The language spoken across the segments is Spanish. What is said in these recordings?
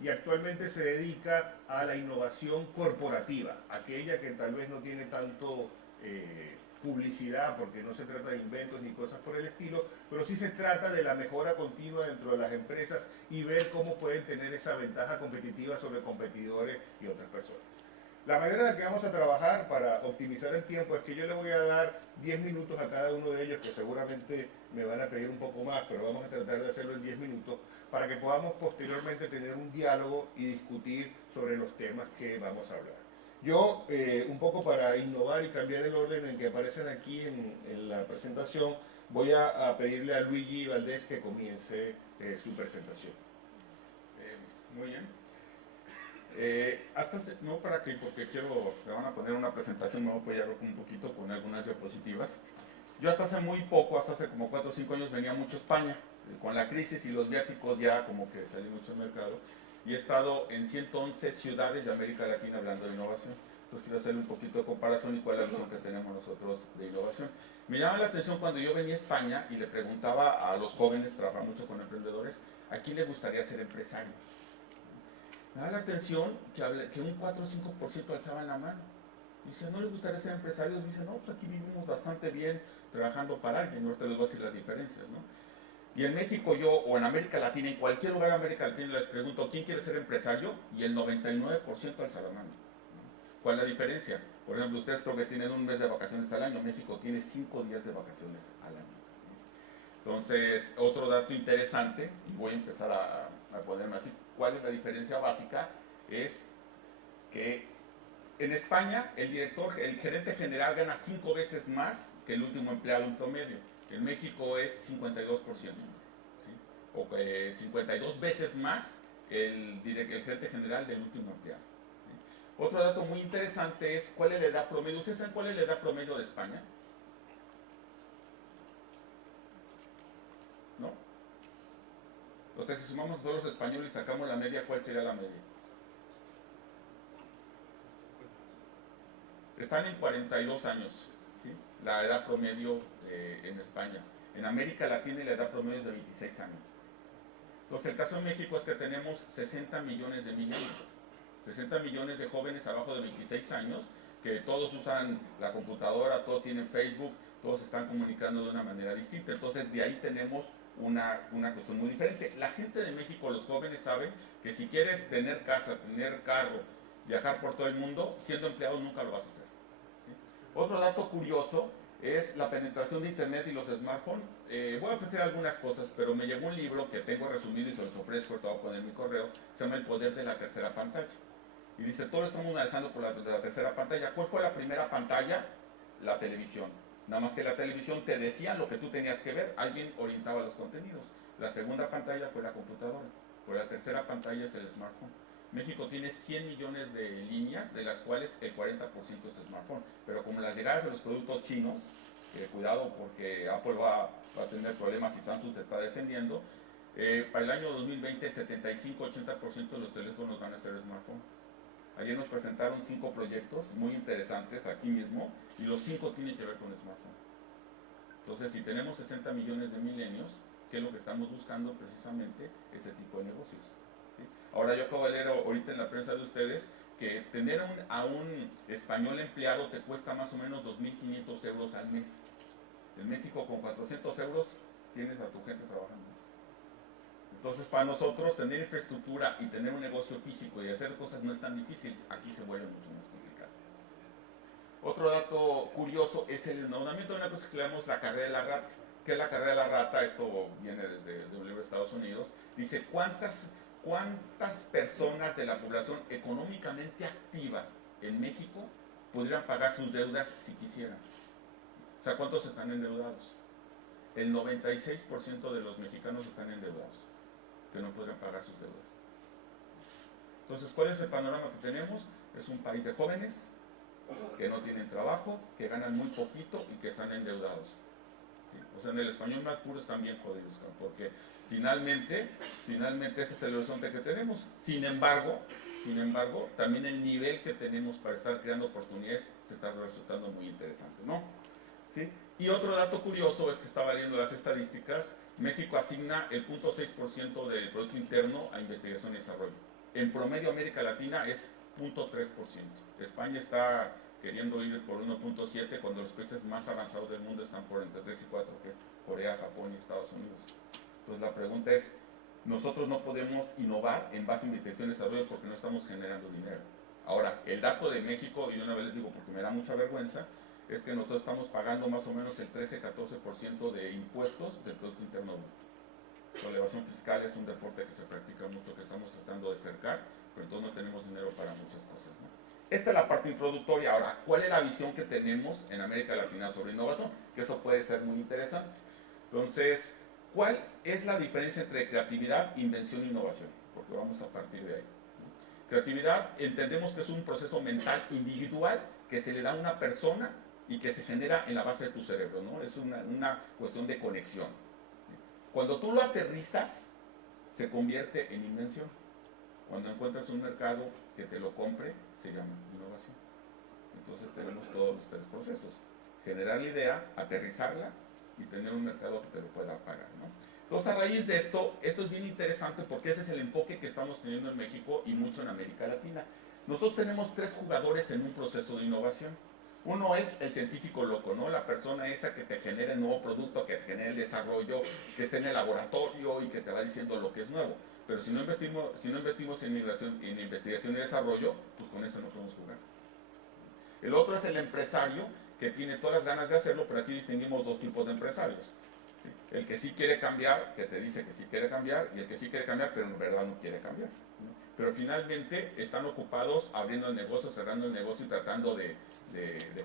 y actualmente se dedica a la innovación corporativa, aquella que tal vez no tiene tanto publicidad porque no se trata de inventos ni cosas por el estilo, pero sí se trata de la mejora continua dentro de las empresas y ver cómo pueden tener esa ventaja competitiva sobre competidores y otras personas. La manera en la que vamos a trabajar para optimizar el tiempo es que yo le voy a dar 10 minutos a cada uno de ellos, que seguramente me van a pedir un poco más, pero vamos a tratar de hacerlo en 10 minutos, para que podamos posteriormente tener un diálogo y discutir sobre los temas que vamos a hablar. Yo, un poco para innovar y cambiar el orden en que aparecen aquí en la presentación, voy a pedirle a Luigi Valdés que comience su presentación. Muy bien. No para que, porque me van a poner una presentación, me voy a apoyar un poquito con algunas diapositivas. Yo hasta hace muy poco, hasta hace como 4 o 5 años venía mucho a España, con la crisis y los viáticos ya como que salí mucho al mercado, y he estado en 111 ciudades de América Latina hablando de innovación. Entonces quiero hacerle un poquito de comparación y cuál es la visión que tenemos nosotros de innovación. Me llama la atención cuando yo venía a España y le preguntaba a los jóvenes, trabaja mucho con emprendedores, ¿a quién le gustaría ser empresario? Me da la atención que un 4 o 5% alzaban la mano. Dice, ¿no les gustaría ser empresarios? Dice, no, pues aquí vivimos bastante bien trabajando para alguien. Ahorita les voy a decir las diferencias, ¿no? Y en México yo, o en América Latina, en cualquier lugar de América Latina les pregunto, ¿quién quiere ser empresario? Y el 99% alza la mano, ¿no? ¿Cuál es la diferencia? Por ejemplo, ustedes creo que tienen un mes de vacaciones al año. México tiene 5 días de vacaciones al año. Entonces, otro dato interesante, y voy a empezar a ponerme así, ¿cuál es la diferencia básica? Es que en España el gerente general gana 5 veces más que el último empleado en promedio. En México es 52%, ¿sí? O 52 veces más el gerente general del último empleado, ¿sí? Otro dato muy interesante es cuál es la edad promedio. ¿Ustedes saben cuál es la edad promedio de España? ¿No? O sea, si sumamos todos los españoles y sacamos la media, ¿cuál sería la media? Están en 42 años, ¿sí? La edad promedio en España. En América Latina la edad promedio es de 26 años. Entonces, el caso de México es que tenemos 60 millones de millennials, 60 millones de jóvenes abajo de 26 años, que todos usan la computadora, todos tienen Facebook, todos están comunicando de una manera distinta. Entonces, de ahí tenemos una cuestión muy diferente. La gente de México, los jóvenes, saben que si quieres tener casa, tener carro, viajar por todo el mundo, siendo empleado nunca lo vas a hacer. ¿Sí? Otro dato curioso es la penetración de internet y los smartphones. Voy a ofrecer algunas cosas, pero me llegó un libro que tengo resumido y se los ofrezco, te voy a poner en mi correo, se llama El poder de la tercera pantalla. Y dice, todos estamos manejando por la tercera pantalla. ¿Cuál fue la primera pantalla? La televisión. Nada más que la televisión te decía lo que tú tenías que ver, alguien orientaba los contenidos. La segunda pantalla fue la computadora, por la tercera pantalla es el smartphone. México tiene 100 millones de líneas, de las cuales el 40% es smartphone. Pero como las llegadas de los productos chinos, cuidado porque Apple va a tener problemas y Samsung se está defendiendo, para el año 2020 el 75-80% de los teléfonos van a ser smartphone. Ayer nos presentaron 5 proyectos muy interesantes aquí mismo y los 5 tienen que ver con smartphone. Entonces, si tenemos 60 millones de milenios, ¿qué es lo que estamos buscando precisamente? Ese tipo de negocios. ¿Sí? Ahora, yo acabo de leer ahorita en la prensa de ustedes que tener a un español empleado te cuesta más o menos 2.500 euros al mes. En México, con 400 euros, tienes a tu gente trabajando. Entonces, para nosotros, tener infraestructura y tener un negocio físico y hacer cosas no es tan difícil. Aquí se vuelve mucho más complicado. Otro dato curioso es el endeudamiento de una cosa que llamamos la carrera de la rata. ¿Qué es la carrera de la rata? Esto viene de un libro de Estados Unidos. Dice, ¿cuántas personas de la población económicamente activa en México podrían pagar sus deudas si quisieran? O sea, ¿cuántos están endeudados? El 96% de los mexicanos están endeudados, que no podrían pagar sus deudas. Entonces, ¿cuál es el panorama que tenemos? Es un país de jóvenes que no tienen trabajo, que ganan muy poquito y que están endeudados. ¿Sí? O sea, en el español más puro están bien jodidos, porque finalmente ese es el horizonte que tenemos. Sin embargo, también el nivel que tenemos para estar creando oportunidades se está resultando muy interesante, ¿no? ¿Sí? Y otro dato curioso es que estaba leyendo las estadísticas, México asigna el 0.6% del Producto Interno a investigación y desarrollo. en promedio América Latina es 0.3%. España está queriendo ir por 1.7 cuando los países más avanzados del mundo están por entre 3 y 4, que es Corea, Japón y Estados Unidos. Entonces la pregunta es, nosotros no podemos innovar en base a investigación y desarrollo porque no estamos generando dinero. Ahora, el dato de México, y de una vez les digo porque me da mucha vergüenza, es que nosotros estamos pagando más o menos el 13-14% de impuestos del Producto Interno Bruto. La evasión fiscal es un deporte que se practica mucho, que estamos tratando de cercar, pero entonces no tenemos dinero para muchas cosas, ¿no? Esta es la parte introductoria. Ahora, ¿cuál es la visión que tenemos en América Latina sobre innovación? Que eso puede ser muy interesante. Entonces, ¿cuál es la diferencia entre creatividad, invención e innovación? Porque vamos a partir de ahí. Creatividad entendemos que es un proceso mental individual que se le da a una persona y que se genera en la base de tu cerebro, ¿no? Es una cuestión de conexión. Cuando tú lo aterrizas, se convierte en invención. Cuando encuentras un mercado que te lo compre, se llama innovación. Entonces tenemos todos los tres procesos. Generar la idea, aterrizarla y tener un mercado que te lo pueda pagar, ¿no? Entonces, a raíz de esto es bien interesante porque ese es el enfoque que estamos teniendo en México y mucho en América Latina. Nosotros tenemos tres jugadores en un proceso de innovación. Uno es el científico loco, ¿no? La persona esa que te genera el nuevo producto, que te genera el desarrollo, que está en el laboratorio y que te va diciendo lo que es nuevo. Pero si no investimos en investigación y desarrollo, pues con eso no podemos jugar. El otro es el empresario, que tiene todas las ganas de hacerlo, pero aquí distinguimos dos tipos de empresarios. El que sí quiere cambiar, que te dice que sí quiere cambiar, y el que sí quiere cambiar, pero en verdad no quiere cambiar, ¿no? Pero finalmente están ocupados abriendo el negocio, cerrando el negocio y tratando de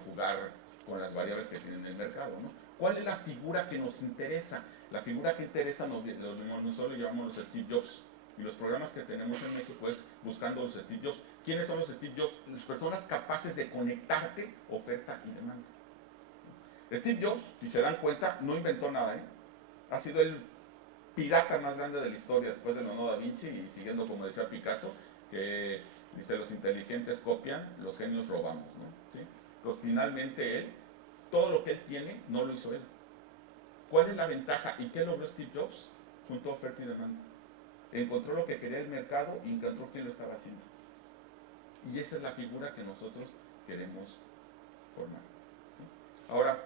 jugar con las variables que tienen en el mercado, ¿no? ¿Cuál es la figura que nos interesa? La figura que interesa nosotros le llamamos los Steve Jobs. Y los programas que tenemos en México es buscando los Steve Jobs. ¿Quiénes son los Steve Jobs? Las personas capaces de conectarte oferta y demanda. Steve Jobs, si se dan cuenta, no inventó nada, ¿eh? Ha sido el pirata más grande de la historia después de Leonardo da Vinci y siguiendo como decía Picasso, que dice los inteligentes copian, los genios robamos, ¿no? ¿Sí? Entonces finalmente él, todo lo que él tiene, no lo hizo él. ¿Cuál es la ventaja? ¿Y qué logró Steve Jobs? Juntó oferta y demanda. Encontró lo que quería el mercado y encontró quién lo estaba haciendo. Y esa es la figura que nosotros queremos formar, ¿sí? Ahora,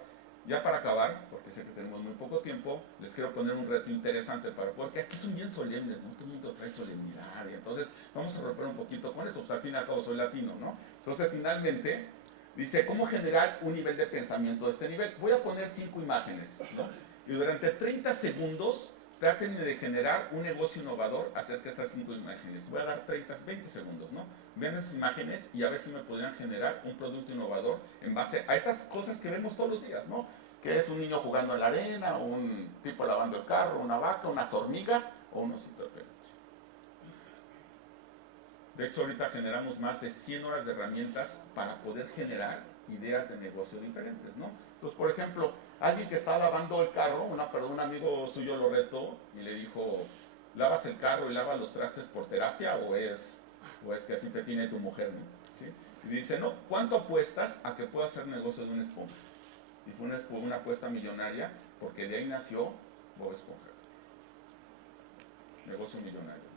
ya para acabar, porque sé que tenemos muy poco tiempo, les quiero poner un reto interesante porque aquí son bien solemnes, ¿no? Todo el mundo trae solemnidad, y entonces vamos a romper un poquito con eso, pues al fin y al cabo soy latino, ¿no? Entonces finalmente dice, ¿cómo generar un nivel de pensamiento de este nivel? Voy a poner 5 imágenes, ¿no? Y durante 30 segundos traten de generar un negocio innovador acerca de estas 5 imágenes. Voy a dar 20 segundos, ¿no? Vean esas imágenes y a ver si me podrían generar un producto innovador en base a estas cosas que vemos todos los días, ¿no? Que es un niño jugando en la arena, un tipo lavando el carro, una vaca, unas hormigas o un osito de peluche. De hecho, ahorita generamos más de 100 horas de herramientas para poder generar ideas de negocio diferentes, ¿no? Entonces, por ejemplo, alguien que está lavando el carro, un amigo suyo lo retó y le dijo, ¿lavas el carro y lavas los trastes por terapia o es que así te tiene tu mujer, ¿no? ¿Sí? Y dice, no, ¿cuánto apuestas a que pueda hacer negocio de una esponja? Y fue una apuesta millonaria porque de ahí nació Bob Esponja. Negocio millonario.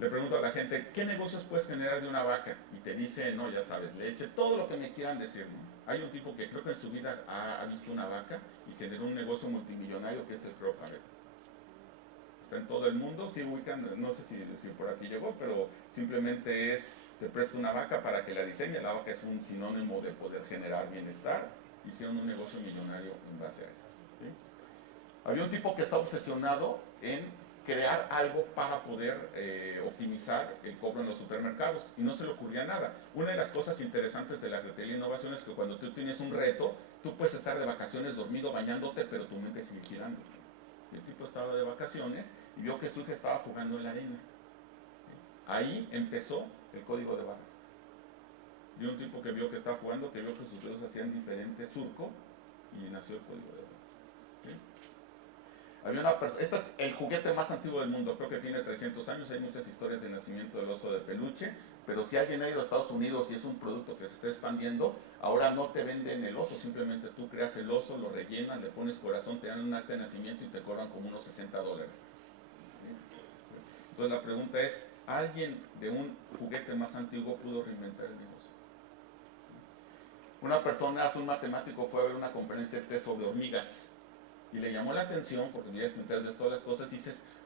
Le pregunto a la gente, ¿qué negocios puedes generar de una vaca? Y te dice, no, ya sabes, leche, todo lo que me quieran decir, ¿no? Hay un tipo que creo que en su vida ha visto una vaca y generó un negocio multimillonario que es el Crow Javier. Está en todo el mundo, sí ubican, no sé si por aquí llegó, pero simplemente es, te presto una vaca para que la diseñe, la vaca es un sinónimo de poder generar bienestar, hicieron un negocio millonario en base a esto, ¿sí? Había un tipo que estaba obsesionado en crear algo para poder optimizar el cobro en los supermercados y no se le ocurría nada. Una de las cosas interesantes de la creatividad e innovación es que cuando tú tienes un reto, tú puedes estar de vacaciones dormido bañándote, pero tu mente sigue girando. Y el tipo estaba de vacaciones y vio que su hija estaba jugando en la arena. Ahí empezó el código de barras. Y un tipo que vio que estaba jugando, que vio que sus dedos hacían diferente surco y nació el código de barras. ¿Sí? Había una persona, este es el juguete más antiguo del mundo, creo que tiene 300 años, hay muchas historias del nacimiento del oso de peluche, pero si alguien ha ido a Estados Unidos y es un producto que se está expandiendo, ahora no te venden el oso, simplemente tú creas el oso, lo rellenan, le pones corazón, te dan un acta de nacimiento y te cobran como unos $60. Entonces la pregunta es, ¿alguien de un juguete más antiguo pudo reinventar el negocio? Una persona, un matemático, fue a ver una conferencia sobre hormigas y le llamó la atención porque mira, ves todas las cosas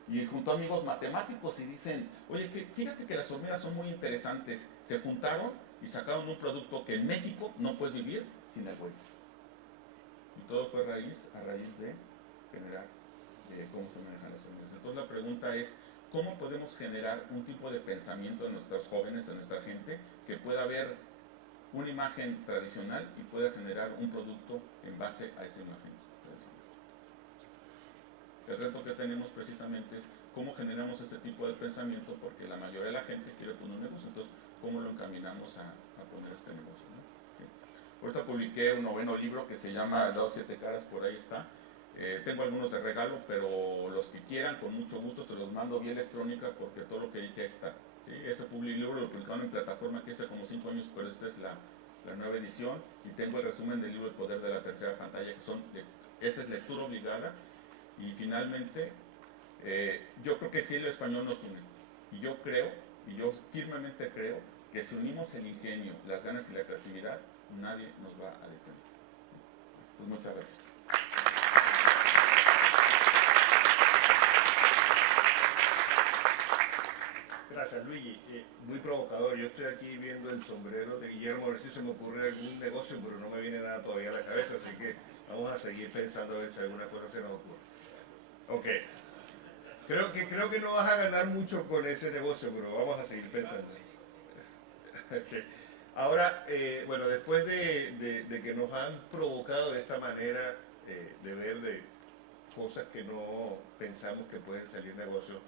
y juntó amigos matemáticos y dicen, oye, fíjate que las hormigas son muy interesantes. Se juntaron y sacaron un producto que en México no puedes vivir sin el Waze. Y todo fue a raíz de generar cómo se manejan las hormigas. Entonces la pregunta es, ¿cómo podemos generar un tipo de pensamiento en nuestros jóvenes, en nuestra gente, que pueda ver una imagen tradicional y pueda generar un producto en base a esa imagen tradicional? El reto que tenemos precisamente es cómo generamos este tipo de pensamiento, porque la mayoría de la gente quiere poner un negocio, entonces cómo lo encaminamos a poner este negocio, ¿no? ¿Sí? Ahorita publiqué un 9º libro que se llama El dado 7 caras, por ahí está. Tengo algunos de regalo, pero los que quieran, con mucho gusto, se los mando vía electrónica porque todo lo que dije está. ¿Sí? Ese libro lo publicaron en plataforma que hace como 5 años, pero esta es la nueva edición. Y tengo el resumen del libro El poder de la tercera pantalla, que esa es lectura obligada. Y finalmente, yo creo que sí el español nos une. Y yo firmemente creo que si unimos el ingenio, las ganas y la creatividad, nadie nos va a detener. Pues muchas gracias. Gracias, Luigi. Muy provocador. Yo estoy aquí viendo el sombrero de Guillermo, a ver si se me ocurre algún negocio, pero no me viene nada todavía a la cabeza, así que vamos a seguir pensando a ver si alguna cosa se nos ocurre. Ok. Creo que no vas a ganar mucho con ese negocio, pero vamos a seguir pensando. Okay. Ahora, bueno, después de que nos han provocado de esta manera de ver de cosas que no pensamos que pueden salir negocios,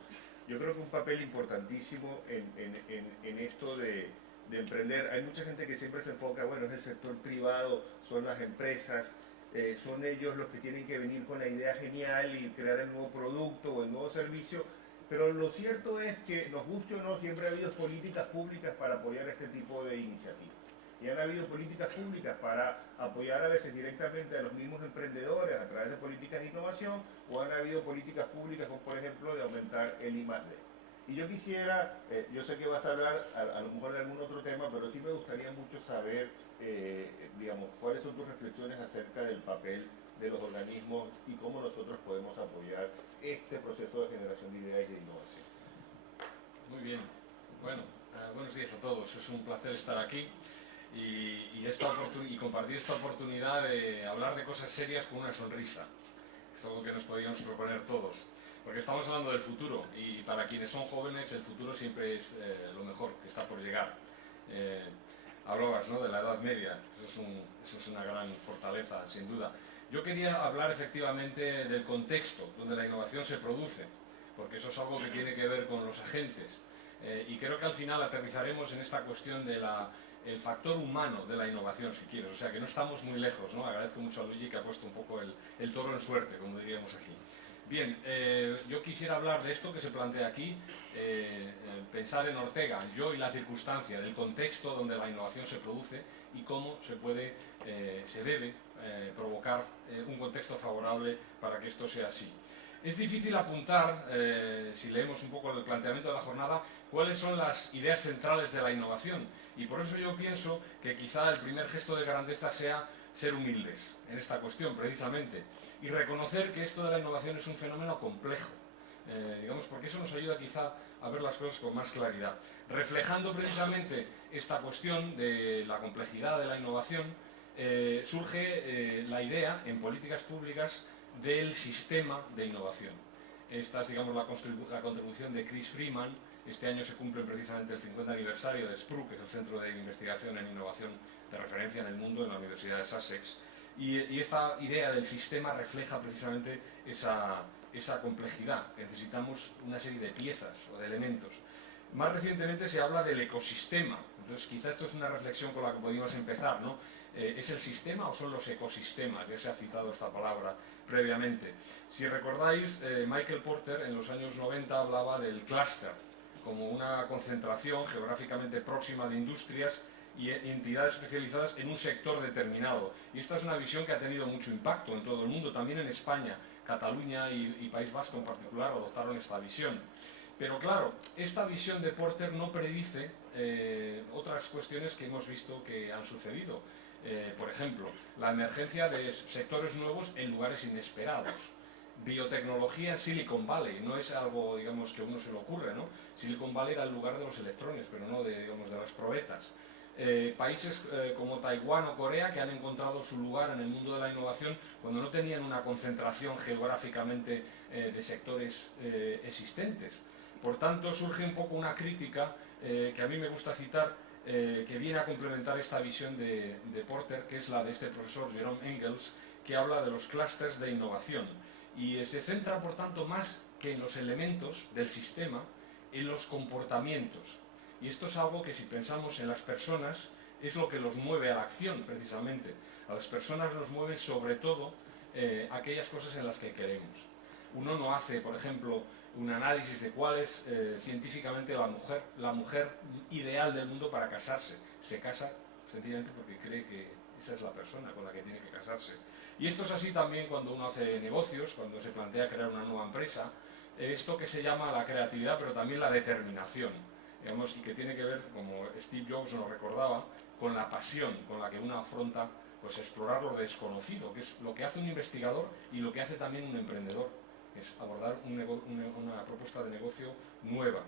yo creo que un papel importantísimo en esto de emprender, hay mucha gente que siempre se enfoca, bueno, es el sector privado, son las empresas, son ellos los que tienen que venir con la idea genial y crear el nuevo producto o el nuevo servicio, pero lo cierto es que, nos guste o no, siempre ha habido políticas públicas para apoyar este tipo de iniciativas. Y han habido políticas públicas para apoyar a veces directamente a los mismos emprendedores a través de políticas de innovación, o han habido políticas públicas como por ejemplo de aumentar el I+D. Y yo quisiera, yo sé que vas a hablar a lo mejor de algún otro tema, pero sí me gustaría mucho saber, digamos, cuáles son tus reflexiones acerca del papel de los organismos y cómo nosotros podemos apoyar este proceso de generación de ideas y de innovación. Muy bien. Bueno, buenos días a todos. Es un placer estar aquí y compartir esta oportunidad de hablar de cosas serias con una sonrisa. Es algo que nos podíamos proponer todos. Porque estamos hablando del futuro y para quienes son jóvenes el futuro siempre es lo mejor que está por llegar. Hablabas, ¿no?, de la Edad Media, eso es una gran fortaleza, sin duda. Yo quería hablar efectivamente del contexto donde la innovación se produce, porque eso es algo que tiene que ver con los agentes. Y creo que al final aterrizaremos en esta cuestión de el factor humano de la innovación, si quieres. O sea, que no estamos muy lejos, ¿no? Agradezco mucho a Luigi que ha puesto un poco el toro en suerte, como diríamos aquí. Bien, yo quisiera hablar de esto que se plantea aquí, pensar en Ortega, yo y la circunstancia, del contexto donde la innovación se produce y cómo se debe provocar un contexto favorable para que esto sea así. Es difícil apuntar, si leemos un poco el planteamiento de la jornada, cuáles son las ideas centrales de la innovación. Y por eso yo pienso que quizá el primer gesto de grandeza sea ser humildes en esta cuestión, precisamente. Y reconocer que esto de la innovación es un fenómeno complejo. Digamos, porque eso nos ayuda quizá a ver las cosas con más claridad. Reflejando precisamente esta cuestión de la complejidad de la innovación, surge la idea en políticas públicas del sistema de innovación. Esta es, digamos, la contribución de Chris Freeman. Este año se cumple precisamente el 50 aniversario de SPRU, que es el Centro de Investigación en Innovación de referencia en el mundo, en la Universidad de Sussex. Y esta idea del sistema refleja precisamente esa complejidad. Necesitamos una serie de piezas o de elementos. Más recientemente se habla del ecosistema. Entonces, quizá esto es una reflexión con la que podríamos empezar, ¿no? ¿Es el sistema o son los ecosistemas? Ya se ha citado esta palabra previamente. Si recordáis, Michael Porter en los años 90 hablaba del clúster como una concentración geográficamente próxima de industrias y entidades especializadas en un sector determinado. Y esta es una visión que ha tenido mucho impacto en todo el mundo, también en España. Cataluña y País Vasco en particular adoptaron esta visión. Pero claro, esta visión de Porter no predice otras cuestiones que hemos visto que han sucedido. Por ejemplo, la emergencia de sectores nuevos en lugares inesperados. Biotecnología en Silicon Valley, no es algo, digamos, que a uno se le ocurre, ¿no? Silicon Valley era el lugar de los electrones, pero no de, digamos, de las probetas. Países como Taiwán o Corea que han encontrado su lugar en el mundo de la innovación cuando no tenían una concentración geográficamente de sectores existentes. Por tanto, surge un poco una crítica que a mí me gusta citar, que viene a complementar esta visión de Porter, que es la de este profesor Jerome Engels, que habla de los clústeres de innovación. Y se centra, por tanto, más que en los elementos del sistema, en los comportamientos. Y esto es algo que, si pensamos en las personas, es lo que los mueve a la acción, precisamente. A las personas nos mueve sobre todo aquellas cosas en las que queremos. Uno no hace, por ejemplo, un análisis de cuál es científicamente la mujer ideal del mundo para casarse. Se casa sencillamente porque cree que esa es la persona con la que tiene que casarse. Y esto es así también cuando uno hace negocios, cuando se plantea crear una nueva empresa. Esto que se llama la creatividad, pero también la determinación, digamos, y que tiene que ver, como Steve Jobs nos recordaba, con la pasión con la que uno afronta pues, explorar lo desconocido, que es lo que hace un investigador y lo que hace también un emprendedor, es abordar una propuesta de negocio nueva.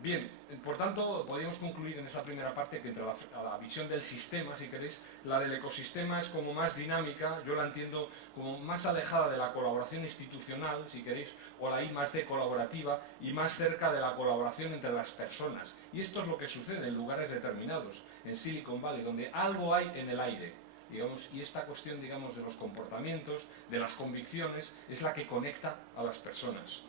Bien, por tanto, podríamos concluir en esta primera parte que entre la visión del sistema, si queréis, la del ecosistema es como más dinámica, yo la entiendo como más alejada de la colaboración institucional, si queréis, o la I+D colaborativa, y más cerca de la colaboración entre las personas. Y esto es lo que sucede en lugares determinados, en Silicon Valley, donde algo hay en el aire, digamos, y esta cuestión, digamos, de los comportamientos, de las convicciones, es la que conecta a las personas.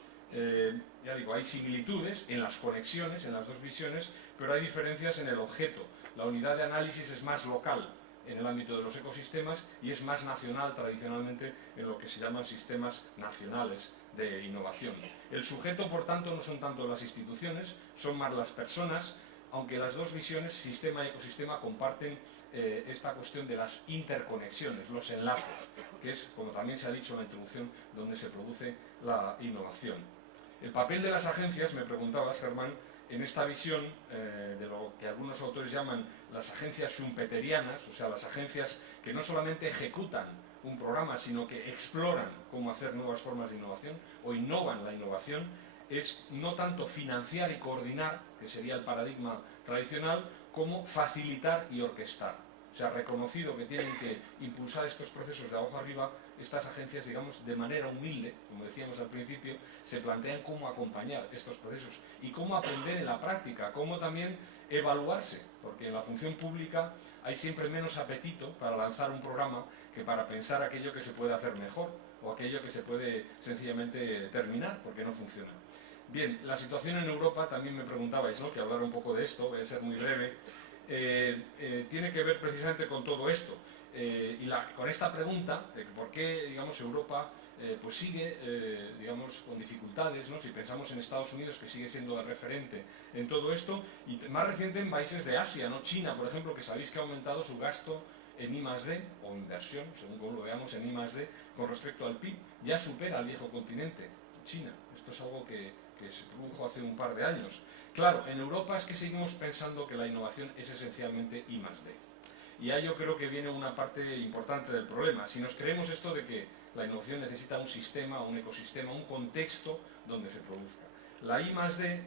Ya digo, hay similitudes en las conexiones, en las dos visiones, pero hay diferencias en el objeto. La unidad de análisis es más local en el ámbito de los ecosistemas y es más nacional tradicionalmente en lo que se llaman sistemas nacionales de innovación. El sujeto, por tanto, no son tanto las instituciones, son más las personas, aunque las dos visiones, sistema y ecosistema, comparten esta cuestión de las interconexiones, los enlaces, que es, como también se ha dicho en la introducción, donde se produce la innovación. El papel de las agencias, me preguntabas, Germán, en esta visión de lo que algunos autores llaman las agencias schumpeterianas, o sea, las agencias que no solamente ejecutan un programa, sino que exploran cómo hacer nuevas formas de innovación o innovan la innovación, es no tanto financiar y coordinar, que sería el paradigma tradicional, como facilitar y orquestar. O sea, reconocido que tienen que impulsar estos procesos de abajo arriba, estas agencias, digamos, de manera humilde, como decíamos al principio, se plantean cómo acompañar estos procesos y cómo aprender en la práctica, cómo también evaluarse, porque en la función pública hay siempre menos apetito para lanzar un programa que para pensar aquello que se puede hacer mejor o aquello que se puede sencillamente terminar porque no funciona. Bien, la situación en Europa, también me preguntabais, ¿no?, que hablar un poco de esto, voy a ser muy breve, tiene que ver precisamente con todo esto. Con esta pregunta de por qué, digamos, Europa pues sigue, digamos, con dificultades, ¿no? Si pensamos en Estados Unidos, que sigue siendo el referente en todo esto, y más reciente en países de Asia, ¿no? China, por ejemplo, que sabéis que ha aumentado su gasto en I+D, o inversión, según como lo veamos, en I+D, con respecto al PIB, ya supera al viejo continente, China. Esto es algo que se produjo hace un par de años. Claro, en Europa es que seguimos pensando que la innovación es esencialmente I+D. Y ahí yo creo que viene una parte importante del problema. Si nos creemos esto de que la innovación necesita un sistema, un ecosistema, un contexto donde se produzca. La I+D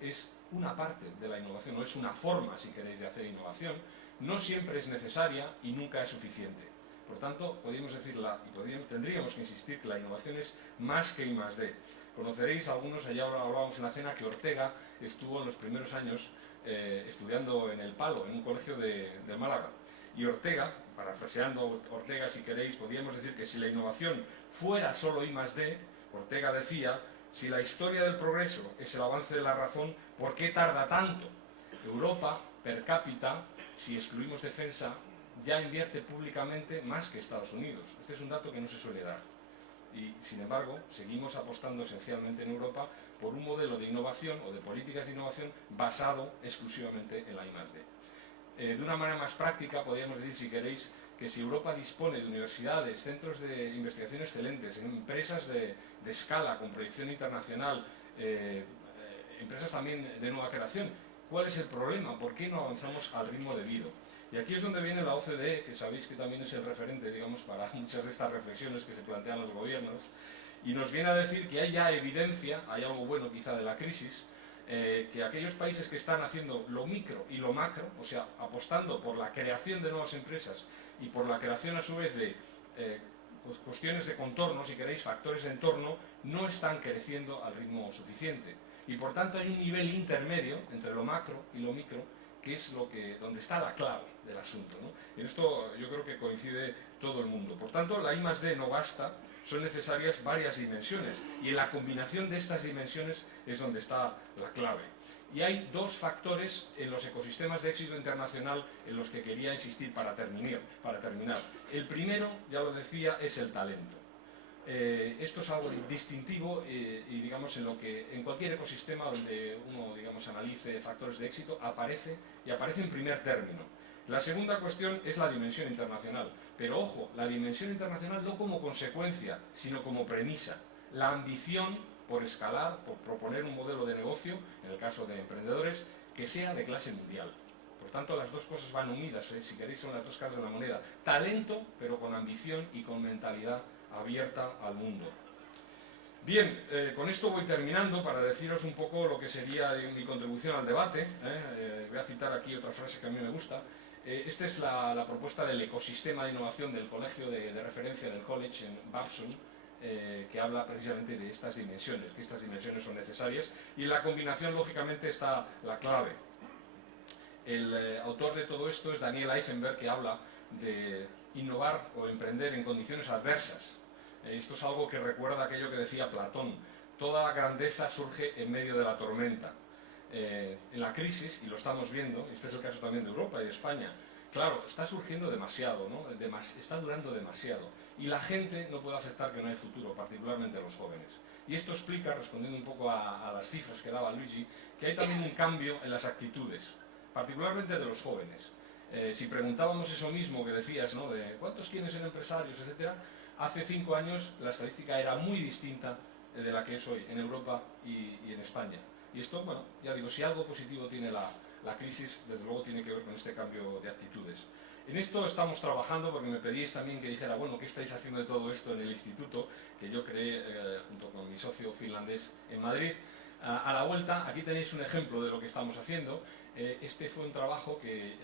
es una parte de la innovación, no es una forma, si queréis, de hacer innovación. No siempre es necesaria y nunca es suficiente. Por tanto, podríamos decirla y tendríamos que insistir que la innovación es más que I+D. Conoceréis algunos, allá hablábamos en la cena, que Ortega estuvo en los primeros años estudiando en El Palo, en un colegio de Málaga. Y Ortega, parafraseando Ortega si queréis, podríamos decir que si la innovación fuera solo I+D, Ortega decía, si la historia del progreso es el avance de la razón, ¿por qué tarda tanto? Europa, per cápita, si excluimos defensa, ya invierte públicamente más que Estados Unidos. Este es un dato que no se suele dar. Y, sin embargo, seguimos apostando esencialmente en Europa por un modelo de innovación o de políticas de innovación basado exclusivamente en la I+D. De una manera más práctica, podríamos decir, si queréis, que si Europa dispone de universidades, centros de investigación excelentes, empresas de escala con proyección internacional, empresas también de nueva creación. ¿Cuál es el problema? ¿Por qué no avanzamos al ritmo debido? Y aquí es donde viene la OCDE, que sabéis que también es el referente, digamos, para muchas de estas reflexiones que se plantean los gobiernos, y nos viene a decir que hay ya evidencia, hay algo bueno quizá de la crisis, que aquellos países que están haciendo lo micro y lo macro, o sea, apostando por la creación de nuevas empresas y por la creación a su vez de pues cuestiones de contorno, si queréis, factores de entorno, no están creciendo al ritmo suficiente. Y por tanto hay un nivel intermedio entre lo macro y lo micro, que es donde está la clave del asunto, ¿no? Y en esto yo creo que coincide todo el mundo. Por tanto, la I+D no basta, son necesarias varias dimensiones, y en la combinación de estas dimensiones es donde está la clave. Y hay dos factores en los ecosistemas de éxito internacional en los que quería insistir para terminar. El primero, ya lo decía, es el talento. Esto es algo distintivo y digamos en cualquier ecosistema donde uno digamos analice factores de éxito aparece en primer término. La segunda cuestión es la dimensión internacional, pero ojo, la dimensión internacional no como consecuencia, sino como premisa. La ambición por escalar, por proponer un modelo de negocio, en el caso de emprendedores, que sea de clase mundial. Por tanto, las dos cosas van unidas, si queréis son las dos caras de la moneda. Talento, pero con ambición y con mentalidad abierta al mundo. Bien, con esto voy terminando para deciros un poco lo que sería mi contribución al debate. Voy a citar aquí otra frase que a mí me gusta. Esta es la propuesta del ecosistema de innovación del colegio de referencia del college en Babson, que habla precisamente de estas dimensiones, que estas dimensiones son necesarias, y en la combinación lógicamente está la clave. El autor de todo esto es Daniel Eisenberg, que habla de innovar o emprender en condiciones adversas. Esto es algo que recuerda aquello que decía Platón: toda la grandeza surge en medio de la tormenta. En la crisis, y lo estamos viendo, este es el caso también de Europa y de España, claro, está surgiendo demasiado, ¿no? Está durando demasiado, y la gente no puede aceptar que no hay futuro, particularmente los jóvenes. Y esto explica, respondiendo un poco a las cifras que daba Luigi, que hay también un cambio en las actitudes, particularmente de los jóvenes. Si preguntábamos eso mismo que decías, ¿no?, de cuántos quieren ser empresarios, etcétera, hace 5 años la estadística era muy distinta de la que es hoy en Europa y en España. Y esto, bueno, ya digo, si algo positivo tiene la crisis, desde luego tiene que ver con este cambio de actitudes. En esto estamos trabajando, porque me pedíais también que dijera, bueno, ¿qué estáis haciendo de todo esto en el instituto que yo creé junto con mi socio finlandés en Madrid? A la vuelta, aquí tenéis un ejemplo de lo que estamos haciendo. Este fue un trabajo que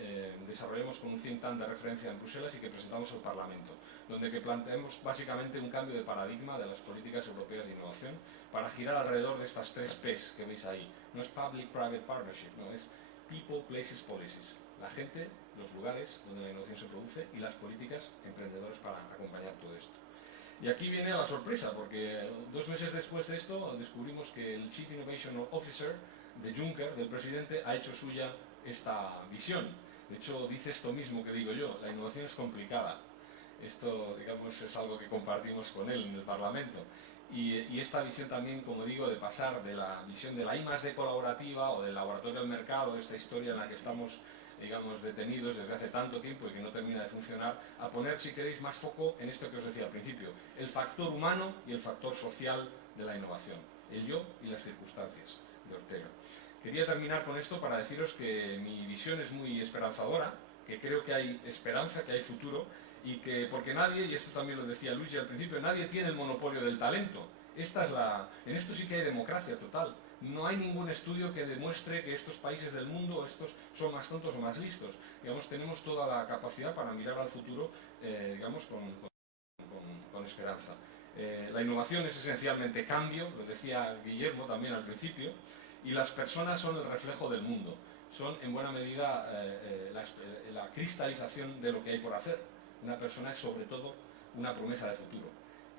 desarrollamos con un think tank de referencia en Bruselas y que presentamos al Parlamento, donde que planteamos básicamente un cambio de paradigma de las políticas europeas de innovación para girar alrededor de estas 3 P's que veis ahí. No es Public-Private Partnership, no, es People, Places, Policies. La gente, los lugares donde la innovación se produce y las políticas emprendedoras para acompañar todo esto. Y aquí viene la sorpresa, porque 2 meses después de esto descubrimos que el Chief Innovation Officer de Juncker, del presidente, ha hecho suya esta visión. De hecho, dice esto mismo que digo yo: la innovación es complicada. Esto, digamos, es algo que compartimos con él en el Parlamento. Y esta visión también, como digo, de pasar de la visión de la I+D colaborativa o del laboratorio del mercado, esta historia en la que estamos, digamos, detenidos desde hace tanto tiempo y que no termina de funcionar, a poner, si queréis, más foco en esto que os decía al principio: el factor humano y el factor social de la innovación, el yo y las circunstancias de Ortega. Quería terminar con esto para deciros que mi visión es muy esperanzadora, que creo que hay esperanza, que hay futuro, y que, porque nadie, y esto también lo decía Luigi al principio, nadie tiene el monopolio del talento. En esto sí que hay democracia total. No hay ningún estudio que demuestre que estos países del mundo, estos son más tontos o más listos. Digamos, tenemos toda la capacidad para mirar al futuro, digamos, con esperanza. La innovación es esencialmente cambio, lo decía Guillermo también al principio, y las personas son el reflejo del mundo. Son, en buena medida, la cristalización de lo que hay por hacer. Una persona es, sobre todo, una promesa de futuro.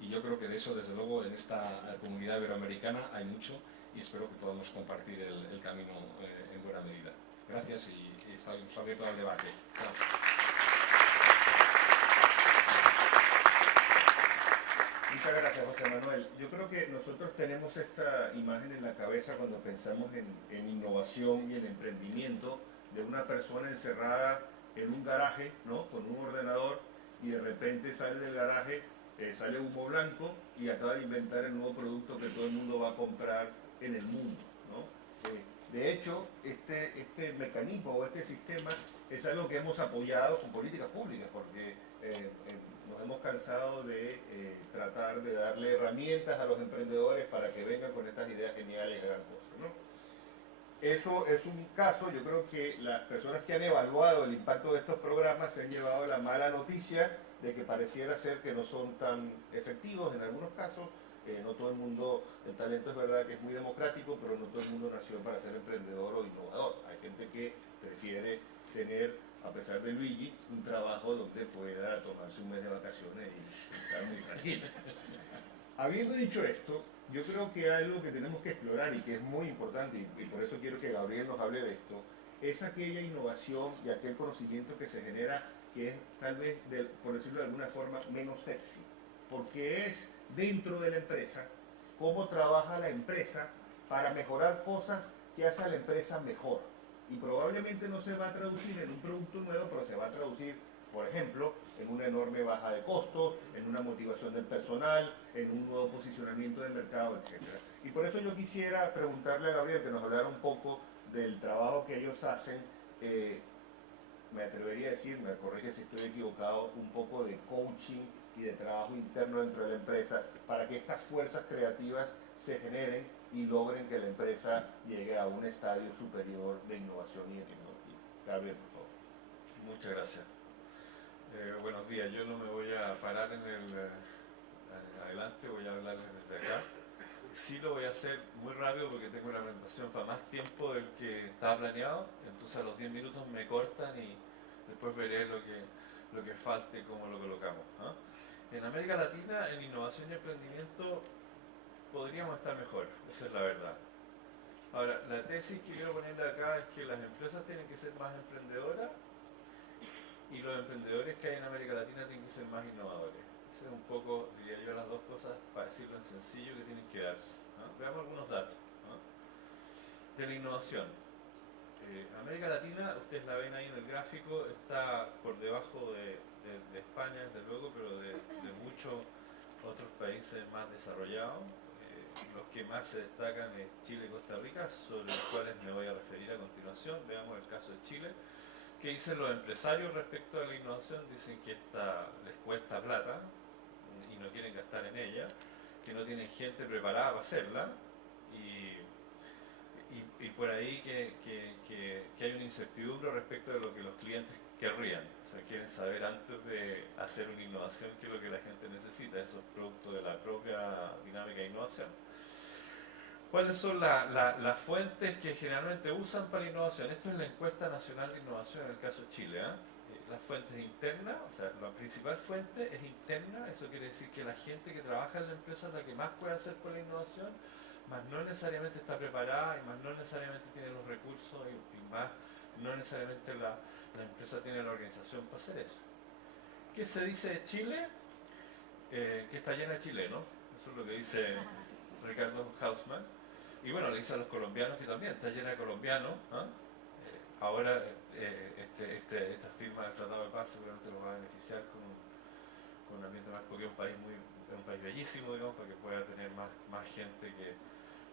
Y yo creo que de eso, desde luego, en esta comunidad iberoamericana hay mucho, y espero que podamos compartir el camino en buena medida. Gracias y estamos abiertos al debate. Chao. Muchas gracias, José Manuel. Yo creo que nosotros tenemos esta imagen en la cabeza cuando pensamos en innovación y en emprendimiento, de una persona encerrada en un garaje, ¿no?, con un ordenador, y de repente sale del garaje, sale humo blanco y acaba de inventar el nuevo producto que todo el mundo va a comprar en el mundo, ¿no? De hecho, este mecanismo o este sistema es algo que hemos apoyado con políticas públicas, porque nos hemos cansado de tratar de darle herramientas a los emprendedores para que vengan con estas ideas geniales y hagan cosas, ¿no? Eso es un caso. Yo creo que las personas que han evaluado el impacto de estos programas se han llevado la mala noticia de que pareciera ser que no son tan efectivos en algunos casos. No todo el mundo, el talento es verdad que es muy democrático, pero no todo el mundo nació para ser emprendedor o innovador. Hay gente que prefiere tener, a pesar de Luigi, un trabajo donde pueda tomarse un mes de vacaciones y estar muy tranquilo. Habiendo dicho esto, yo creo que algo que tenemos que explorar y que es muy importante, y por eso quiero que Gabriel nos hable de esto, es aquella innovación y aquel conocimiento que se genera que es tal vez, por decirlo de alguna forma, menos sexy, porque es dentro de la empresa, cómo trabaja la empresa para mejorar cosas que hace a la empresa mejor. Y probablemente no se va a traducir en un producto nuevo, pero se va a traducir, por ejemplo, en una enorme baja de costos, en una motivación del personal, en un nuevo posicionamiento del mercado, etc. Y por eso yo quisiera preguntarle a Gabriel que nos hablara un poco del trabajo que ellos hacen, me atrevería a decir, me corrige si estoy equivocado, un poco de coaching y de trabajo interno dentro de la empresa para que estas fuerzas creativas se generen y logren que la empresa llegue a un estadio superior de innovación y de tecnología. Gabriel, por favor. Muchas gracias. Buenos días. Yo no me voy a parar adelante, voy a hablarles desde acá. Sí lo voy a hacer muy rápido porque tengo una presentación para más tiempo del que estaba planeado, entonces a los 10 minutos me cortan y después veré lo que falte, cómo lo colocamos, ¿no? En América Latina, en innovación y emprendimiento, podríamos estar mejor, esa es la verdad. Ahora, la tesis que quiero ponerle acá es que las empresas tienen que ser más emprendedoras y los emprendedores que hay en América Latina tienen que ser más innovadores. Ese es un poco, diría yo, las dos cosas, para decirlo en sencillo, que tienen que darse, ¿no? Veamos algunos datos, ¿no? De la innovación. América Latina, ustedes la ven ahí en el gráfico, está por debajo de España, desde luego, pero de muchos otros países más desarrollados. Los que más se destacan es Chile y Costa Rica, sobre los cuales me voy a referir a continuación. Veamos el caso de Chile. ¿Qué dicen los empresarios respecto a la innovación? Dicen que les cuesta plata y no quieren gastar en ella, que no tienen gente preparada para hacerla y por ahí que hay una incertidumbre respecto de lo que los clientes querrían. O sea, quieren saber antes de hacer una innovación qué es lo que la gente necesita. Eso es producto de la propia dinámica de innovación. ¿Cuáles son las fuentes que generalmente usan para la innovación? Esto es la encuesta nacional de innovación en el caso de Chile, ¿eh? Las fuentes internas, o sea, la principal fuente es interna. Eso quiere decir que la gente que trabaja en la empresa es la que más puede hacer por la innovación, más no necesariamente está preparada y más no necesariamente tiene los recursos y más no necesariamente la empresa tiene la organización para hacer eso. ¿Qué se dice de Chile? Que está llena de chilenos. Eso es lo que dice Ricardo Hausmann. Y bueno, le dice a los colombianos que también está llena de colombianos, ¿eh? Ahora esta firma del Tratado de Paz seguramente los va a beneficiar con un ambiente más, porque es un país bellísimo, digamos, para que pueda tener más gente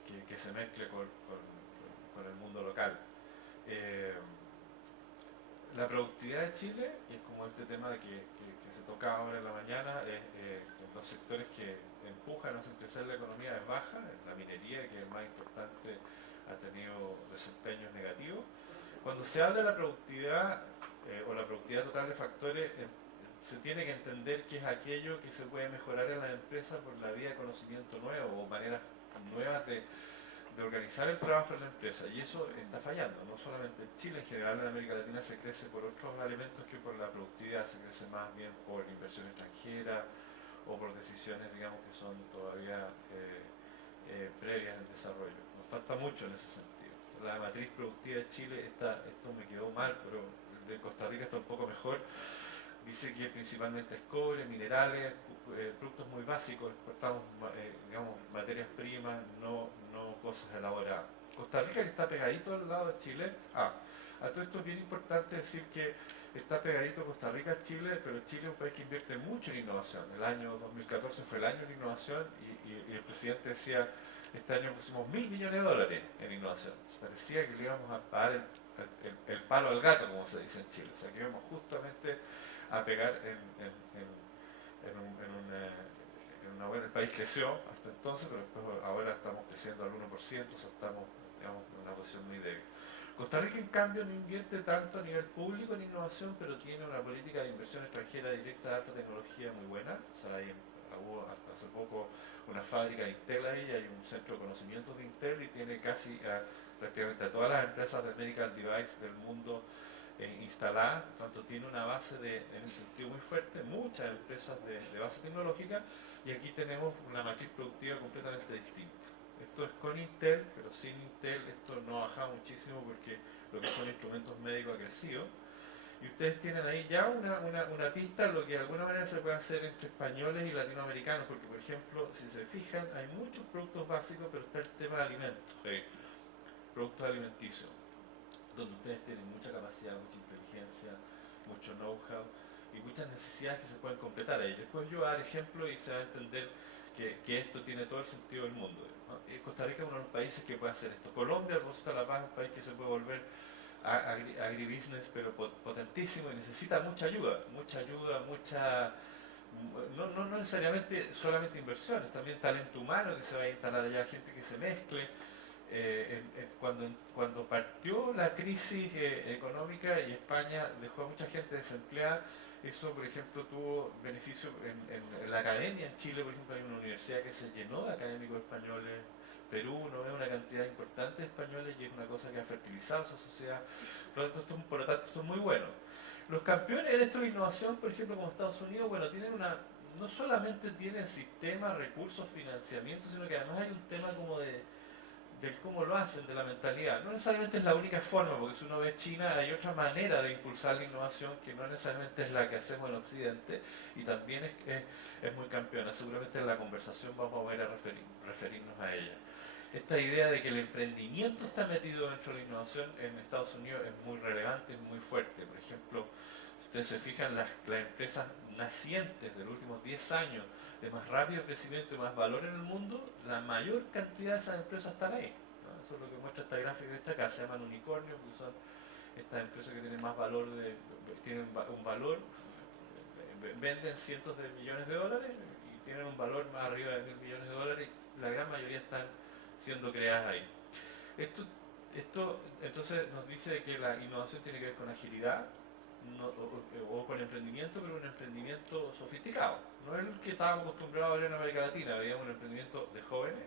que se mezcle con el mundo local. La productividad de Chile, y es como este tema que se toca ahora en la mañana, los sectores que empujan a hacer crecer la economía es baja. La minería, que es más importante, ha tenido desempeños negativos. Cuando se habla de la productividad o la productividad total de factores, se tiene que entender que es aquello que se puede mejorar en la empresa por la vía de conocimiento nuevo o maneras nuevas de organizar el trabajo en la empresa, y eso está fallando. No solamente en Chile, en general en América Latina se crece por otros elementos que por la productividad, se crece más bien por inversión extranjera o por decisiones, digamos, que son todavía previas al desarrollo. Nos falta mucho en ese sentido. La matriz productiva de Chile, esto me quedó mal, pero el de Costa Rica está un poco mejor. Dice que principalmente es cobre, minerales, productos muy básicos, exportamos digamos, materias primas, no cosas elaboradas. Costa Rica, que está pegadito al lado de Chile. A todo esto es bien importante decir que está pegadito Costa Rica a Chile, pero Chile es un país que invierte mucho en innovación. El año 2014 fue el año de innovación y el presidente decía, Este año pusimos 1.000 millones de dólares en innovación. Parecía que le íbamos a pagar el palo al gato, como se dice en Chile. O sea, que íbamos justamente a pegar el país creció hasta entonces, pero después ahora estamos creciendo al 1%, o sea, estamos, digamos, en una posición muy débil. Costa Rica, en cambio, no invierte tanto a nivel público en innovación, pero tiene una política de inversión extranjera directa de alta tecnología muy buena. O sea, hubo hasta hace poco una fábrica de Intel ahí, hay un centro de conocimientos de Intel y tiene casi prácticamente a todas las empresas de medical device del mundo instalada, por tanto tiene una base en ese sentido muy fuerte, muchas empresas de base tecnológica, y aquí tenemos una matriz productiva completamente distinta. Esto es con Intel, pero sin Intel esto no ha bajado muchísimo porque lo que son instrumentos médicos ha crecido. Y ustedes tienen ahí ya una pista de lo que de alguna manera se puede hacer entre españoles y latinoamericanos, porque por ejemplo, si se fijan, hay muchos productos básicos, pero está el tema de alimentos, productos alimenticios, donde ustedes tienen mucha capacidad, mucha inteligencia, mucho know-how y muchas necesidades que se pueden completar ahí. Después yo voy a dar ejemplo y se va a entender que esto tiene todo el sentido del mundo, ¿no? Costa Rica es uno de los países que puede hacer esto. Colombia, por supuesto, La Paz es un país que se puede volver agribusiness, pero potentísimo, y necesita mucha ayuda, no necesariamente solamente inversiones, también talento humano que se va a instalar allá, gente que se mezcle. Cuando partió la crisis económica y España dejó a mucha gente desempleada, eso por ejemplo tuvo beneficio en la academia. En Chile, por ejemplo, hay una universidad que se llenó de académicos españoles. Perú no ve una cantidad importante de españoles y es una cosa que ha fertilizado esa sociedad. Por lo tanto, esto es muy bueno. Los campeones en esto de innovación, por ejemplo, como Estados Unidos, bueno, no solamente tienen sistemas, recursos, financiamiento, sino que además hay un tema como de cómo lo hacen, de la mentalidad. No necesariamente es la única forma, porque si uno ve China hay otra manera de impulsar la innovación que no necesariamente es la que hacemos en Occidente, y también es muy campeona. Seguramente en la conversación vamos a volver a referirnos a ella. Esta idea de que el emprendimiento está metido dentro de la innovación en Estados Unidos es muy relevante, es muy fuerte. Por ejemplo, si ustedes se fijan, las empresas nacientes de los últimos 10 años de más rápido crecimiento y más valor en el mundo, la mayor cantidad de esas empresas están ahí, ¿no? Eso es lo que muestra esta gráfica de esta acá, se llaman unicornios, porque son estas empresas que tienen más valor, tienen un valor, venden cientos de millones de dólares y tienen un valor más arriba de 1.000 millones de dólares, y la gran mayoría están siendo creadas ahí. Esto entonces nos dice que la innovación tiene que ver con agilidad, o con emprendimiento, pero un emprendimiento sofisticado. No es el que estábamos acostumbrados a ver en América Latina. Veíamos un emprendimiento de jóvenes,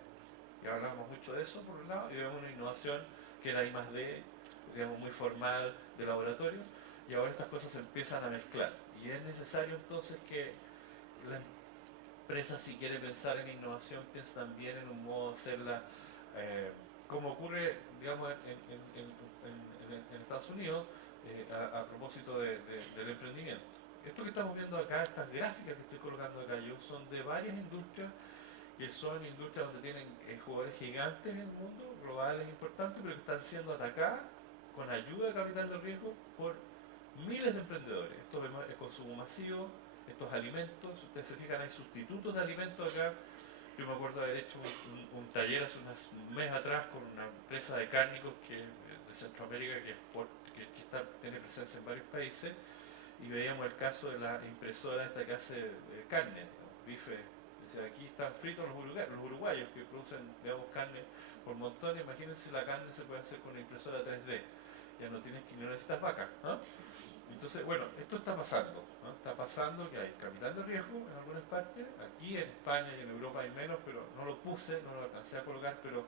y hablábamos mucho de eso por un lado, y veíamos una innovación que era I+D, digamos, muy formal, de laboratorio, y ahora estas cosas se empiezan a mezclar. Y es necesario entonces que la empresa, si quiere pensar en innovación, piense también en un modo de hacerla, como ocurre, digamos, en Estados Unidos, a propósito del emprendimiento. Esto que estamos viendo acá, estas gráficas que estoy colocando acá yo, son de varias industrias, que son industrias donde tienen jugadores gigantes en el mundo, globales importantes, pero que están siendo atacadas con ayuda de capital de riesgo por miles de emprendedores. Esto es consumo masivo, estos alimentos, si ustedes se fijan, hay sustitutos de alimentos acá. Yo me acuerdo haber hecho un taller hace un mes atrás con una empresa de cárnicos de Centroamérica que tiene presencia en varios países, y veíamos el caso de la impresora esta que hace carne, bife. O sea, aquí están fritos los uruguayos que producen, digamos, carne por montones. Imagínense, la carne se puede hacer con una impresora 3D. Ya no necesitas vaca, ¿no? Entonces, bueno, esto está pasando, ¿no? Está pasando que hay capital de riesgo en algunas partes. Aquí en España y en Europa hay menos, pero no lo puse, no lo alcancé a colocar, pero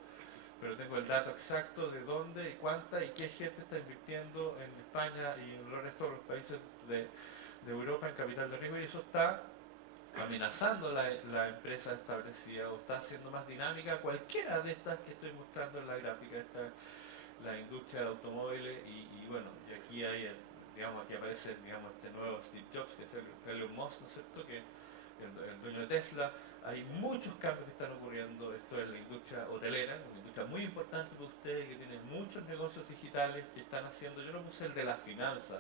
tengo el dato exacto de dónde y cuánta y qué gente está invirtiendo en España y en el resto de los países de Europa en capital de riesgo, y eso está amenazando la empresa establecida, o está haciendo más dinámica cualquiera de estas que estoy mostrando en la gráfica, la industria de automóviles, y bueno, y aquí hay, digamos, aquí aparece, digamos, este nuevo Steve Jobs, que es Elon Musk, ¿no es cierto?, que el dueño de Tesla. Hay muchos cambios que están ocurriendo. Esto es la industria hotelera, una industria muy importante para ustedes, que tiene muchos negocios digitales que están haciendo. Yo no puse el de las finanzas,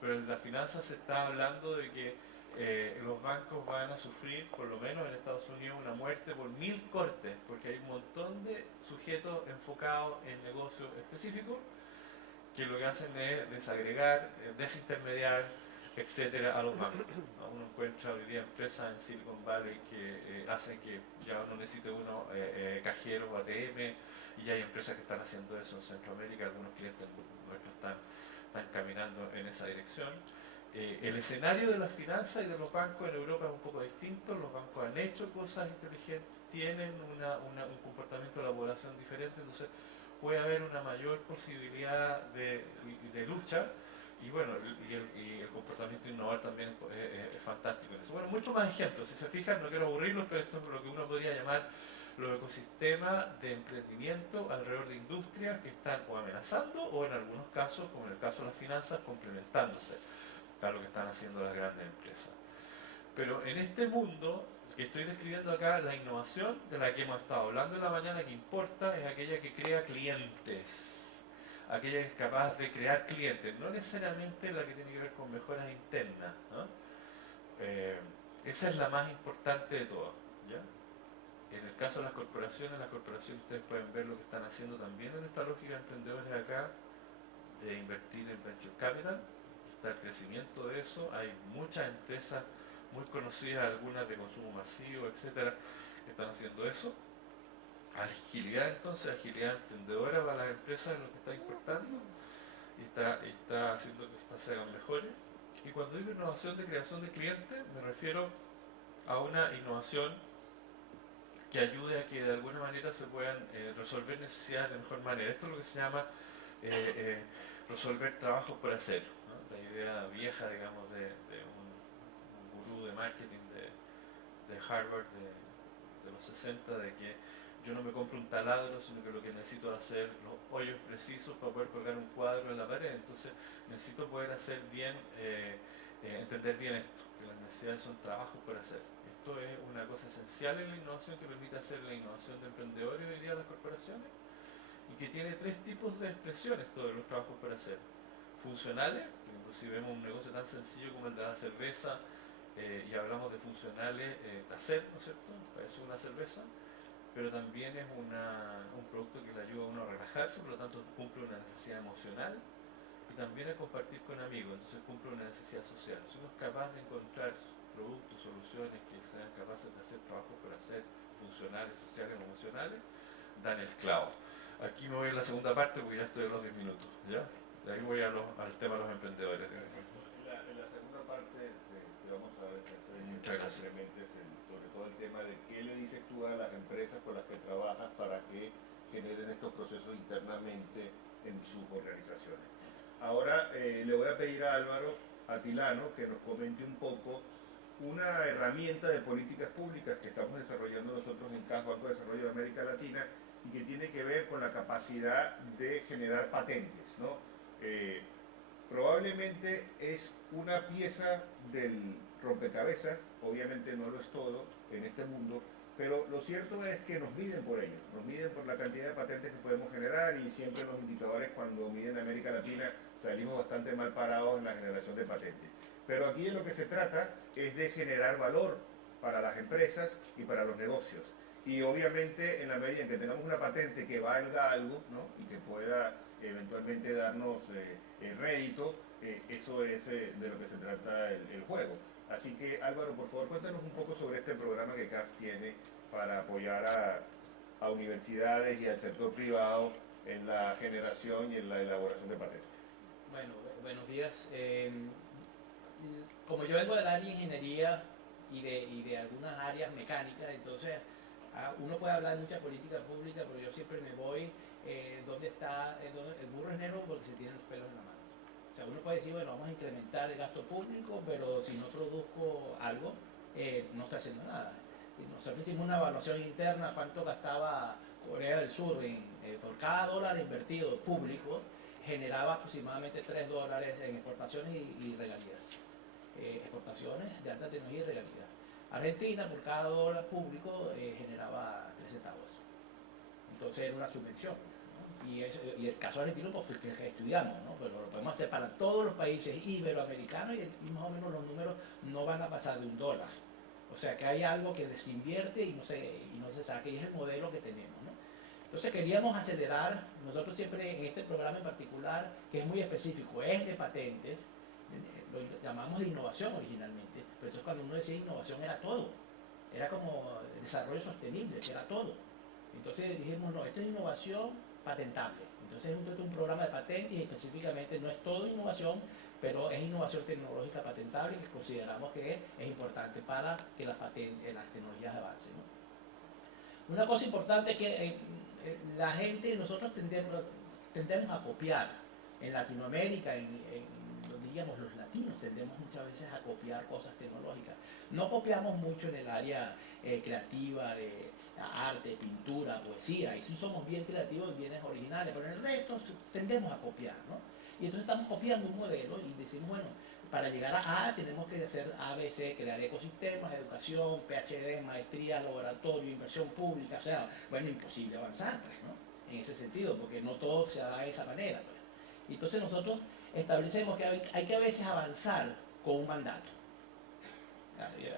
pero en las finanzas se está hablando de que los bancos van a sufrir, por lo menos en Estados Unidos, una muerte por 1000 cortes, porque hay un montón de sujetos enfocados en negocios específicos que lo que hacen es desagregar, desintermediar, etcétera, a los bancos. Uno encuentra hoy día empresas en Silicon Valley que hacen que ya no necesite uno cajeros o ATM, y hay empresas que están haciendo eso en Centroamérica. Algunos clientes nuestros están caminando en esa dirección. El escenario de las finanzas y de los bancos en Europa es un poco distinto. Los bancos han hecho cosas inteligentes, tienen un comportamiento de la población diferente, entonces puede haber una mayor posibilidad de lucha, y bueno, y el comportamiento innovador también es fantástico en eso. Bueno, muchos más ejemplos. Si se fijan, no quiero aburrirlos, pero esto es lo que uno podría llamar los ecosistemas de emprendimiento alrededor de industrias que están o amenazando, o en algunos casos, como en el caso de las finanzas, complementándose a lo que están haciendo las grandes empresas. Pero en este mundo que estoy describiendo acá, la innovación de la que hemos estado hablando en la mañana, que importa, es aquella que crea clientes, aquella que es capaz de crear clientes, no necesariamente la que tiene que ver con mejoras internas, ¿no? Esa es la más importante de todas, ¿ya? En el caso de las corporaciones ustedes pueden ver lo que están haciendo también en esta lógica de emprendedores acá, de invertir en venture capital. Está el crecimiento de eso, hay muchas empresas muy conocidas, algunas de consumo masivo, etcétera, que están haciendo eso. Agilidad, entonces, agilidad emprendedora para las empresas es lo que está importando, y está haciendo que estas sean mejores. Y cuando digo innovación de creación de clientes, me refiero a una innovación que ayude a que de alguna manera se puedan resolver necesidades de mejor manera. Esto es lo que se llama resolver trabajos por hacer, ¿no? La idea vieja, digamos, de un gurú de marketing de Harvard de los 60, de que yo no me compro un taladro, sino que lo que necesito es hacer los hoyos precisos para poder colgar un cuadro en la pared. Entonces necesito poder hacer bien, entender bien esto, que las necesidades son trabajos por hacer. Esto es una cosa esencial en la innovación, que permite hacer la innovación de emprendedores hoy día de las corporaciones, y que tiene tres tipos de expresiones todos los trabajos por hacer. Funcionales, si vemos un negocio tan sencillo como el de la cerveza, y hablamos de funcionales, hacer, ¿no es cierto? Es una cerveza, pero también es un producto que le ayuda a uno a relajarse, por lo tanto cumple una necesidad emocional, y también a compartir con amigos, entonces cumple una necesidad social. Si uno es capaz de encontrar productos, soluciones que sean capaces de hacer trabajos por hacer, funcionales, sociales, emocionales, dan el clavo. Aquí me voy a la segunda parte porque ya estoy a los 10 minutos, ¿ya? Y ahí voy al tema de los emprendedores. En la segunda parte te vamos a ver que Muchas gracias. sobre todo el tema de qué le dices tú a las empresas con las que trabajas para que generen estos procesos internamente en sus organizaciones. Ahora le voy a pedir a Álvaro Atilano que nos comente un poco una herramienta de políticas públicas que estamos desarrollando nosotros en CAF, Banco de Desarrollo de América Latina, y que tiene que ver con la capacidad de generar patentes, ¿no? Probablemente es una pieza del rompecabezas, obviamente no lo es todo en este mundo, pero lo cierto es que nos miden por ello, nos miden por la cantidad de patentes que podemos generar, y siempre los indicadores cuando miden América Latina salimos bastante mal parados en la generación de patentes. Pero aquí de lo que se trata es de generar valor para las empresas y para los negocios. Y obviamente en la medida en que tengamos una patente que valga algo, ¿no? Y que pueda eventualmente darnos rédito, eso es de lo que se trata el juego. Así que Álvaro, por favor, cuéntanos un poco sobre este programa que CAF tiene para apoyar a universidades y al sector privado en la generación y en la elaboración de patentes. Bueno, buenos días. Como yo vengo del área de ingeniería y de algunas áreas mecánicas, entonces uno puede hablar de mucha política pública, pero yo siempre me voy donde está el burro es negro porque se tienen los pelos en la mano. O sea, uno puede decir, bueno, vamos a incrementar el gasto público, pero si no produzco algo, no estoy haciendo nada. Y nosotros hicimos una evaluación interna, cuánto gastaba Corea del Sur por cada dólar invertido público, generaba aproximadamente $3 en exportaciones y regalías. Exportaciones de alta tecnología y regalías. Argentina, por cada dólar público, generaba 3 centavos. Entonces era una subvención, ¿no? y el caso argentino, pues fue el que estudiamos, ¿no? Pero lo podemos hacer para todos los países iberoamericanos y más o menos los números no van a pasar de $1. O sea que hay algo que desinvierte y no se saque, y es el modelo que tenemos, ¿no? Entonces queríamos acelerar, nosotros siempre en este programa en particular, que es muy específico, es de patentes, lo llamamos de innovación originalmente, pero entonces cuando uno decía innovación era todo, era como desarrollo sostenible, era todo. Entonces dijimos, no, esto es innovación patentable. Entonces es un programa de patentes y específicamente no es todo innovación, pero es innovación tecnológica patentable que consideramos que es importante para que las tecnologías avancen, ¿no? Una cosa importante es que la gente, nosotros tendemos a copiar. En Latinoamérica, diríamos los latinos, tendemos muchas veces a copiar cosas tecnológicas. No copiamos mucho en el área creativa de arte, pintura, poesía, y sí somos bien creativos, bien originales, pero en el resto tendemos a copiar, ¿no? Y entonces estamos copiando un modelo y decimos, bueno, para llegar a A tenemos que hacer ABC, crear ecosistemas, educación, PhD, maestría, laboratorio, inversión pública, o sea, bueno, imposible avanzar, pues, ¿no? En ese sentido, porque no todo se da de esa manera, pues. Y entonces nosotros establecemos que hay que a veces avanzar con un mandato.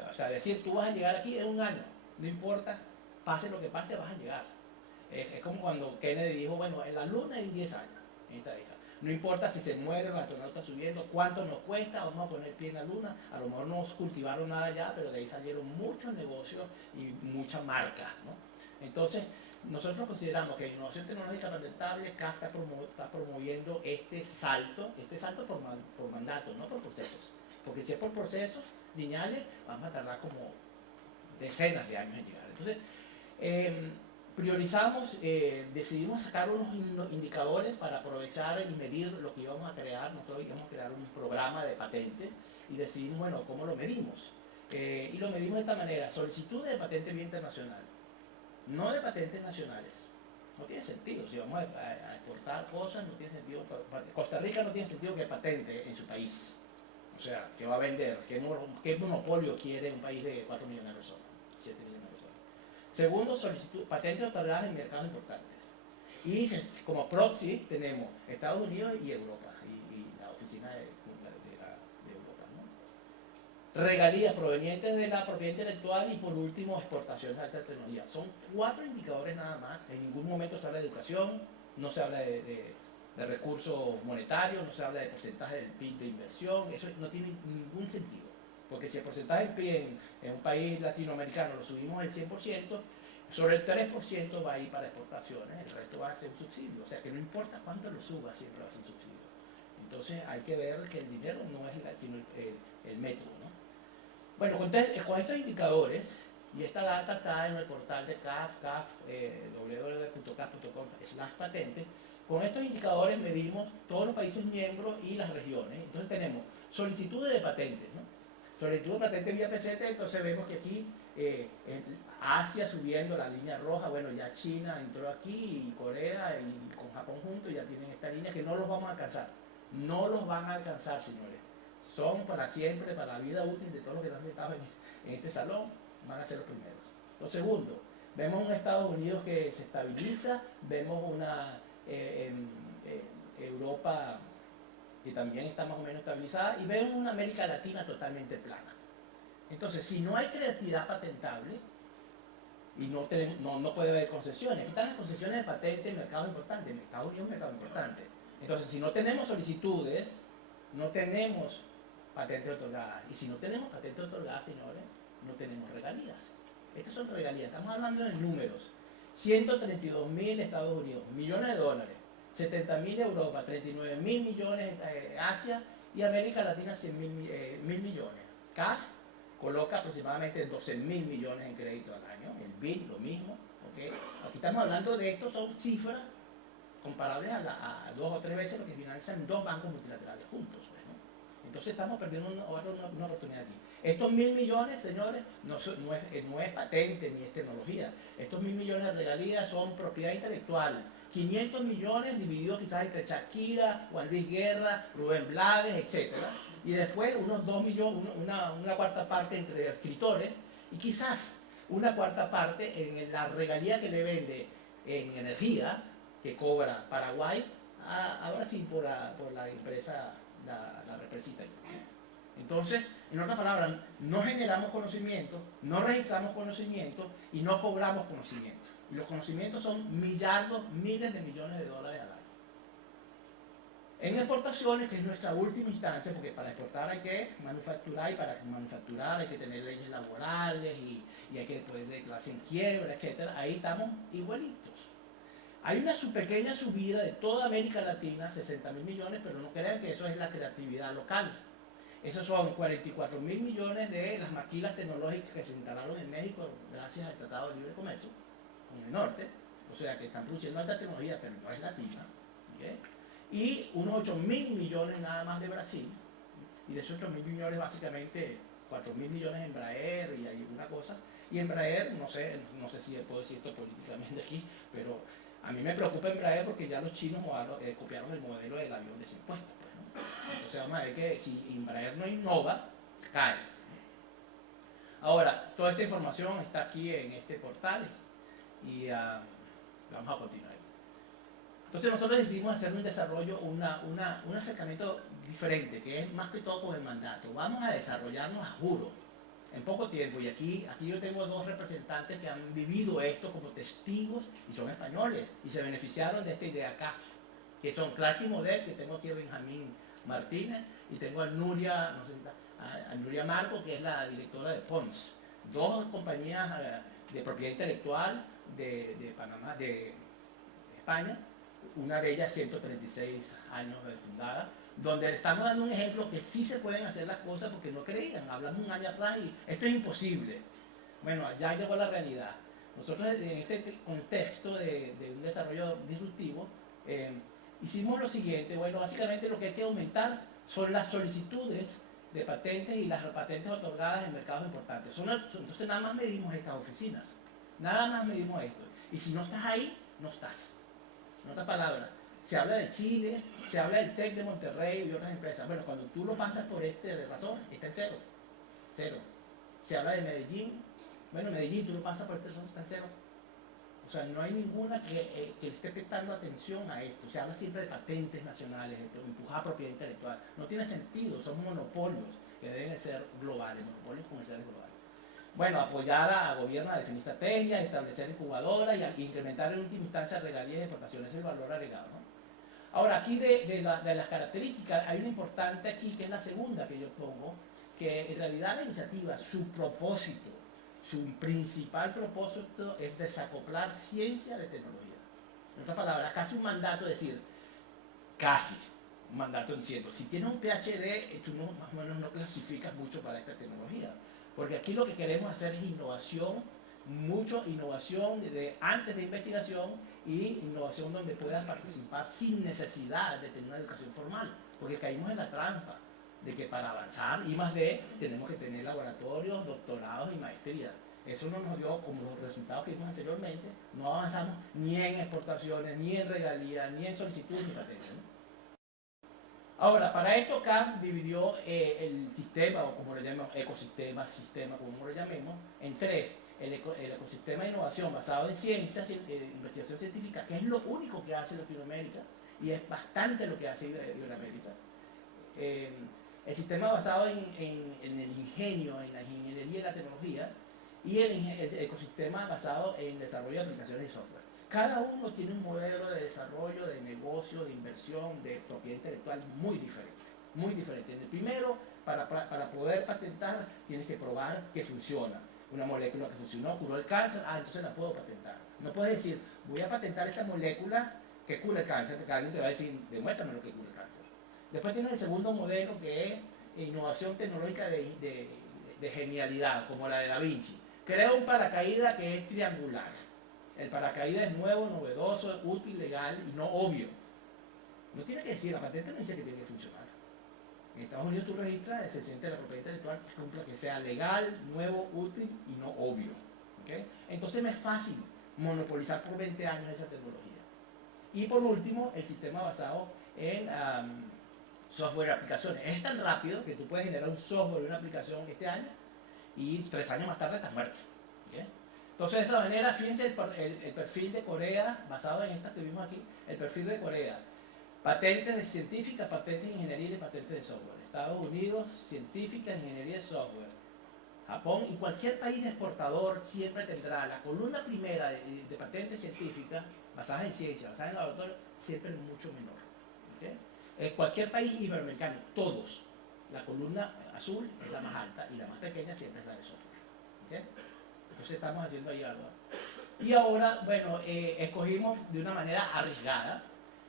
O sea, decir, tú vas a llegar aquí en 1 año, no importa, pase lo que pase, vas a llegar. Es como cuando Kennedy dijo, bueno, en la luna en 10 años, en esta década. No importa si se mueren los astronautas subiendo, cuánto nos cuesta, vamos a poner pie en la luna. A lo mejor no cultivaron nada ya, pero de ahí salieron muchos negocios y muchas marcas, ¿no? Entonces, nosotros consideramos que innovación tecnológica patentable, CAF está promoviendo este salto por mandato, no por procesos. Porque si es por procesos lineales, vamos a tardar como decenas de años en llegar. Entonces, priorizamos, decidimos sacar unos indicadores para aprovechar y medir lo que íbamos a crear. Nosotros íbamos a crear un programa de patentes y decidimos, bueno, ¿cómo lo medimos? Y lo medimos de esta manera: solicitud de patente vía internacional, no de patentes nacionales. No tiene sentido, si vamos a exportar cosas, no tiene sentido. Costa Rica no tiene sentido que patente en su país. O sea, ¿qué va a vender? ¿Qué monopolio quiere un país de 4 millones de personas? 7 millones de personas. Segundo, solicitud, patentes otorgadas en mercados importantes. Y como proxy tenemos Estados Unidos y Europa, y la oficina de Europa, ¿no? Regalías provenientes de la propiedad intelectual y por último, exportaciones de alta tecnología. Son 4 indicadores nada más. En ningún momento se habla de educación, no se habla de recursos monetarios, no se habla de porcentaje del PIB de inversión. Eso no tiene ningún sentido. Porque si el porcentaje del PIB en un país latinoamericano lo subimos al 100%, sobre el 3% va a ir para exportaciones, el resto va a ser un subsidio. O sea que no importa cuánto lo suba, siempre va a ser un subsidio. Entonces hay que ver que el dinero no es sino el método, ¿no? Bueno, con estos indicadores, y esta data está en el portal de CAF, www.caf.com/patente. Con estos indicadores medimos todos los países miembros y las regiones. Entonces tenemos solicitudes de patentes, ¿no? Solicitud de patente vía PCT, entonces vemos que aquí en Asia subiendo la línea roja, bueno, ya China entró aquí y Corea y con Japón juntos ya tienen esta línea que no los vamos a alcanzar. No los van a alcanzar, señores. Son para siempre, para la vida útil de todos los que están sentados en este salón, van a ser los primeros. Lo segundo, vemos un Estados Unidos que se estabiliza, vemos una Europa que también está más o menos estabilizada, y vemos una América Latina totalmente plana. Entonces, si no hay creatividad patentable, y no puede haber concesiones, aquí están las concesiones de patente en mercados importantes, en Estados Unidos es un mercado importante. Entonces, si no tenemos solicitudes, no tenemos patentes otorgadas, y si no tenemos patentes otorgadas, señores, no tenemos regalías. Estas son regalías, estamos hablando de números. 132.000 Estados Unidos, millones de dólares. 70.000 Europa, 39.000 millones Asia, y América Latina 100.000 millones. CAF coloca aproximadamente 12.000 millones en crédito al año, el BID lo mismo, ¿okay? Aquí estamos hablando de esto, son cifras comparables a 2 o 3 veces lo que financian 2 bancos multilaterales juntos, ¿no? Entonces estamos perdiendo una oportunidad aquí. Estos 1.000 millones, señores, no es patente ni es tecnología. Estos 1.000 millones de regalías son propiedad intelectual. 500 millones divididos quizás entre Shakira, Juan Luis Guerra, Rubén Blades, etc. Y después unos 2 millones, una cuarta parte entre escritores, y quizás una cuarta parte en la regalía que le vende en energía, que cobra Paraguay a Brasil por la empresa, la represita. Entonces, en otras palabras, no generamos conocimiento, no registramos conocimiento y no cobramos conocimiento. Y los conocimientos son millardos, miles de millones de dólares al año. En exportaciones, que es nuestra última instancia, porque para exportar hay que manufacturar, y para manufacturar hay que tener leyes laborales y hay que después declararse en quiebra, etc. Ahí estamos igualitos. Hay una pequeña subida de toda América Latina, 60.000 millones, pero no crean que eso es la creatividad local. Esos son 44.000 millones de las maquilas tecnológicas que se instalaron en México gracias al Tratado de Libre Comercio con el norte, o sea que están produciendo alta tecnología, pero no es latina. ¿Okay? Y unos 8.000 millones nada más de Brasil, y de esos 8.000 millones básicamente 4.000 millones en Embraer y hay una cosa, y Embraer, no sé si puedo decir esto políticamente aquí, pero a mí me preocupa Embraer porque ya los chinos copiaron el modelo del avión desimpuesto. Pues, ¿no? Entonces vamos a ver que si Embraer no innova, cae. Ahora, toda esta información está aquí en este portal y vamos a continuar. Entonces nosotros decidimos hacer un desarrollo, un acercamiento diferente, que es más que todo con el mandato. Vamos a desarrollarnos a juro, en poco tiempo. Y aquí yo tengo dos representantes que han vivido esto como testigos y son españoles y se beneficiaron de esta idea CAF, que son Clark y Modet, que tengo aquí a Benjamín Martínez y tengo a Nuria, a Nuria Marco, que es la directora de PONS. Dos compañías de propiedad intelectual de Panamá, de España. Una de ellas 136 años de fundada, donde le estamos dando un ejemplo que sí se pueden hacer las cosas porque no creían. Hablamos un año atrás y esto es imposible. Bueno, ya llegó la realidad. Nosotros en este contexto de un desarrollo disruptivo hicimos lo siguiente. Bueno, básicamente lo que hay que aumentar son las solicitudes de patentes y las patentes otorgadas en mercados importantes. Entonces nada más medimos estas oficinas. Nada más medimos esto. Y si no estás ahí, no estás. En otras palabras, se habla de Chile, se habla del TEC de Monterrey y otras empresas. Bueno, cuando tú lo pasas por este razón, está en cero. Cero. Se habla de Medellín. Bueno, Medellín, tú lo pasas por este razón, está en cero. O sea, no hay ninguna que esté prestando atención a esto. Se habla siempre de patentes nacionales, de empujar propiedad intelectual. No tiene sentido, son monopolios que deben ser globales, monopolios comerciales globales. Bueno, apoyar a gobiernos a definir estrategias, establecer incubadoras y incrementar en última instancia regalías y exportaciones, el valor agregado, ¿no? Ahora, aquí de las características, hay una importante aquí que es la segunda que yo pongo, que en realidad la iniciativa, su propósito, su principal propósito es desacoplar ciencia de tecnología. En otras palabras, casi un mandato, es decir, casi un mandato diciendo, si tienes un PhD, tú más o menos no clasificas mucho para esta tecnología. Porque aquí lo que queremos hacer es innovación, mucho innovación antes de investigación y innovación donde puedas participar sin necesidad de tener una educación formal. Porque caímos en la trampa de que para avanzar I+D tenemos que tener laboratorios, doctorados y maestrías. Eso no nos dio, como los resultados que vimos anteriormente, no avanzamos ni en exportaciones, ni en regalías, ni en solicitudes, ni patentes, ¿no? Ahora, para esto CAF dividió el sistema, o como lo llamamos, ecosistema, sistema, como lo llamemos, en tres. El ecosistema de innovación basado en ciencias, investigación científica, que es lo único que hace Latinoamérica, y es bastante lo que hace Iberoamérica. El sistema basado en el ingenio, en la ingeniería y la tecnología, y el ecosistema basado en desarrollo de aplicaciones y software. Cada uno tiene un modelo de desarrollo, de negocio, de inversión, de propiedad intelectual muy diferente. Muy diferente. En el primero, para poder patentar, tienes que probar que funciona. Una molécula que funcionó, curó el cáncer, entonces la puedo patentar. No puedes decir, voy a patentar esta molécula que cura el cáncer, porque alguien te va a decir, demuéstrame lo que cura el cáncer. Después tienes el segundo modelo, que es innovación tecnológica de genialidad, como la de Da Vinci. Crea un paracaídas que es triangular. El paracaídas es nuevo, novedoso, útil, legal y no obvio. No tiene que decir, la patente no dice que tiene que funcionar. En Estados Unidos tú registras el presidente de la propiedad intelectual que cumpla que sea legal, nuevo, útil y no obvio. ¿Okay? Entonces me es fácil monopolizar por 20 años esa tecnología. Y por último, el sistema basado en software y aplicaciones. Es tan rápido que tú puedes generar un software y una aplicación este año y 3 años más tarde estás muerto. ¿Okay? Entonces, de esa manera, fíjense el perfil de Corea, basado en esta que vimos aquí, el perfil de Corea. Patentes de científica, patentes de ingeniería y patentes de software. Estados Unidos, científica, ingeniería y software. Japón y cualquier país exportador siempre tendrá la columna primera de patentes científicas basadas en ciencia, basadas en laboratorio, siempre mucho menor. ¿Okay? Cualquier país iberoamericano, todos, la columna azul es la más alta y la más pequeña siempre es la de software. ¿Okay? Entonces estamos haciendo ahí algo. Y ahora, bueno, escogimos de una manera arriesgada.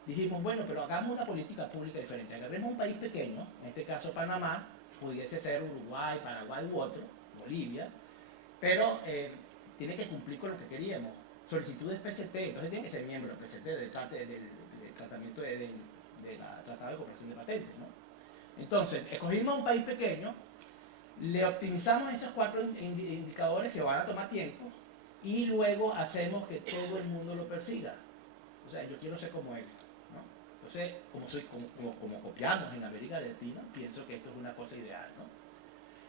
Dijimos, bueno, pero hagamos una política pública diferente. Agarremos un país pequeño, en este caso Panamá, pudiese ser Uruguay, Paraguay u otro, Bolivia, pero tiene que cumplir con lo que queríamos. Solicitudes PCT, entonces tiene que ser miembro del PCT, del tratamiento del Tratado de Cooperación de Patentes, ¿no? Entonces, escogimos un país pequeño, le optimizamos esos 4 indicadores que van a tomar tiempo y luego hacemos que todo el mundo lo persiga. O sea, yo quiero ser como él, ¿no? Entonces, como copiamos en América Latina, pienso que esto es una cosa ideal, ¿no?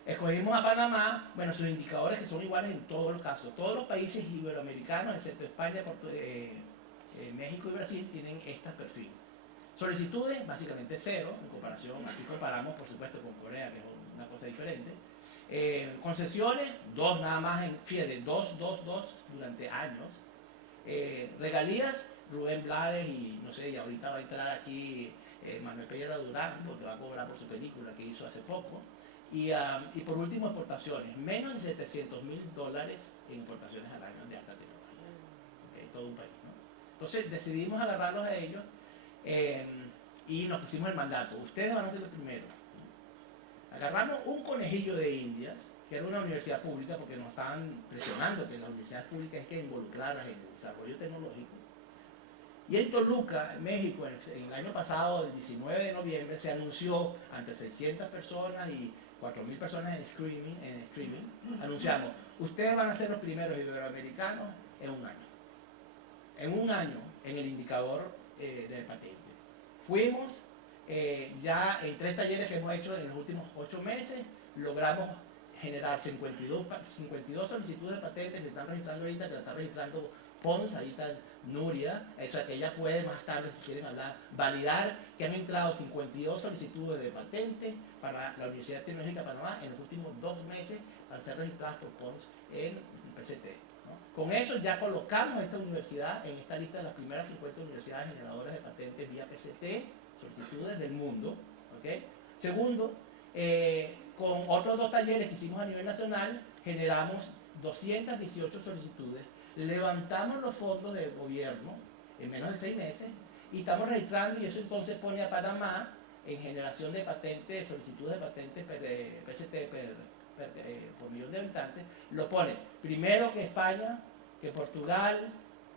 Escogimos a Panamá, bueno, sus indicadores que son iguales en todos los casos. Todos los países iberoamericanos, excepto España, México y Brasil, tienen este perfil. Solicitudes, básicamente 0, en comparación, aquí comparamos, por supuesto, con Corea, que es una cosa diferente. Concesiones, 2 nada más, fíjate, 2 durante años. Regalías, Rubén Blades y no sé, y ahorita va a entrar aquí Manuel Pereira Durán, porque va a cobrar por su película que hizo hace poco. Y por último, exportaciones, menos de $700,000 en exportaciones al año de alta tecnología. Okay, todo un país, ¿no? Entonces decidimos agarrarlos a ellos y nos pusimos el mandato. Ustedes van a ser los primeros. Agarramos un conejillo de Indias, que era una universidad pública, porque nos estaban presionando que las universidades públicas hay que involucrarlas en el desarrollo tecnológico. Y en Toluca, en México, en el año pasado, el 19 de noviembre, se anunció ante 600 personas y 4.000 personas en streaming, anunciamos, ustedes van a ser los primeros iberoamericanos en un año. En un año, en el indicador de patente. Fuimos, ya en 3 talleres que hemos hecho en los últimos 8 meses, logramos generar 52 solicitudes de patentes, se están registrando ahorita, que la está registrando Pons, ahí está Nuria, eso que ella puede más tarde, si quieren hablar, validar que han entrado 52 solicitudes de patentes para la Universidad Tecnológica de Panamá en los últimos 2 meses al ser registradas por Pons en PCT, ¿no? Con eso ya colocamos esta universidad en esta lista de las primeras 50 universidades generadoras de patentes vía PCT, solicitudes del mundo, ¿okay? Segundo, con otros 2 talleres que hicimos a nivel nacional, generamos 218 solicitudes, levantamos los fondos del gobierno en menos de 6 meses y estamos registrando, y eso entonces pone a Panamá en generación de patentes, solicitudes de patentes PCT por millón de habitantes, lo pone primero que España, que Portugal,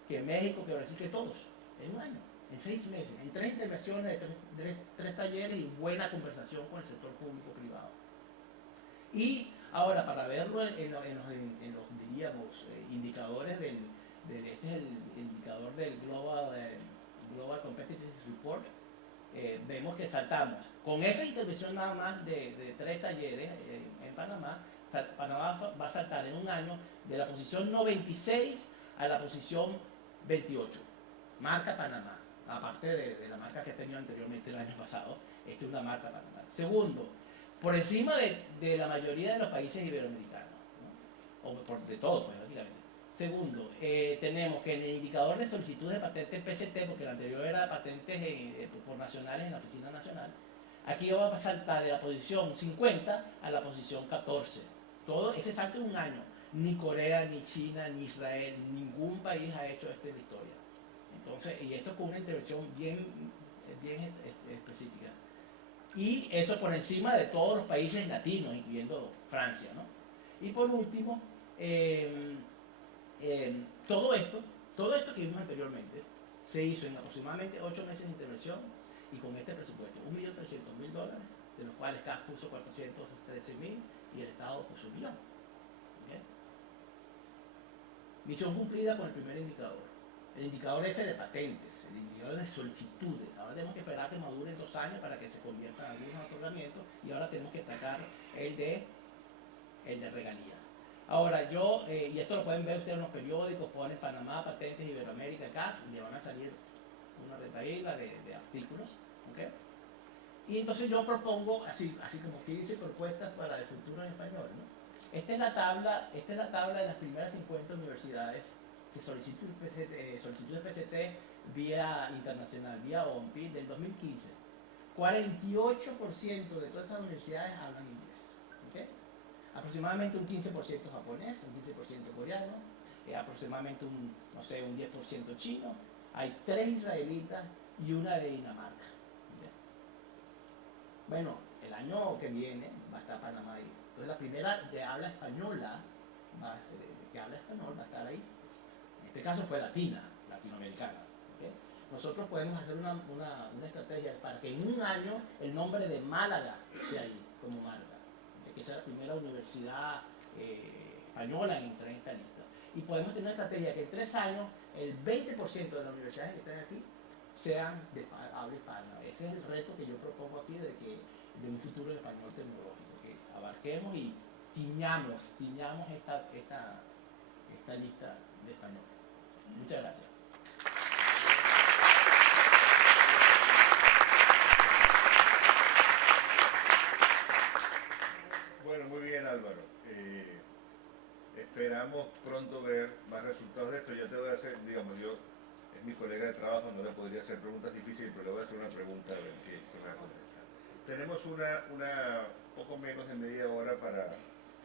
que México, que Brasil, que todos, en un año, en 6 meses, en 3 intervenciones, 3 talleres y buena conversación con el sector público-privado. Y ahora, para verlo en los diríamos, indicadores este es el indicador del Global Competitive Report, vemos que saltamos. Con esa intervención nada más de 3 talleres en Panamá, Panamá va a saltar en un año de la posición 96 a la posición 28. Marca Panamá, aparte de la marca que ha tenido anteriormente el año pasado, esta es una marca Panamá. Segundo, por encima de la mayoría de los países iberoamericanos, ¿no? O de todos, pues, básicamente. Segundo, tenemos que en el indicador de solicitudes de patentes PCT, porque el anterior era patentes por nacionales en la Oficina Nacional, aquí vamos a saltar de la posición 50 a la posición 14. Todo ese salto en un año. Ni Corea, ni China, ni Israel, ningún país ha hecho esto en la historia. Entonces, y esto con una intervención bien específica. Y eso por encima de todos los países latinos, incluyendo Francia, ¿no? Y por último, todo esto que vimos anteriormente se hizo en aproximadamente 8 meses de intervención y con este presupuesto, $1.300.000, de los cuales CAF puso 413.000 y el Estado puso $1 millón. ¿Okay? Misión cumplida con el primer indicador. El indicador ese de patentes, el indicador de solicitudes. Ahora tenemos que esperar que maduren 2 años para que se conviertan en algunos otorgamientos y ahora tenemos que atacar el de regalías. Ahora yo, y esto lo pueden ver ustedes en los periódicos, ponen Panamá, Patentes, Iberoamérica, CAF, y le van a salir una retaíla de artículos, ¿ok? Y entonces yo propongo, así como que dice propuestas para el futuro en español, ¿no? Esta es la tabla de las primeras 50 universidades que solicitudes PCT vía internacional, vía OMPI del 2015. 48% de todas esas universidades hablan inglés, ¿ok? Aproximadamente un 15% japonés, un 15% coreano, aproximadamente un 10% chino. Hay 3 israelitas y una de Dinamarca. Bueno, el año que viene va a estar Panamá ahí. Entonces la primera de habla española, que habla español, va a estar ahí. En este caso fue latinoamericana. ¿Okay? Nosotros podemos hacer una estrategia para que en un año el nombre de Málaga esté ahí, como Málaga. Que sea la primera universidad española en entrar en esta lista. Y podemos tener una estrategia que en 3 años el 20% de las universidades que están aquí sean de habla hispana. Ese es el reto que yo propongo aquí de un futuro de español tecnológico, que abarquemos y tiñamos esta lista de español. Muchas gracias. Bueno, muy bien, Álvaro. Esperamos pronto ver más resultados de esto. Ya te voy a hacer, digamos, yo es mi colega de trabajo, no le podría hacer preguntas difíciles, pero le voy a hacer una pregunta a ver qué me va a contestar. Tenemos una poco menos de media hora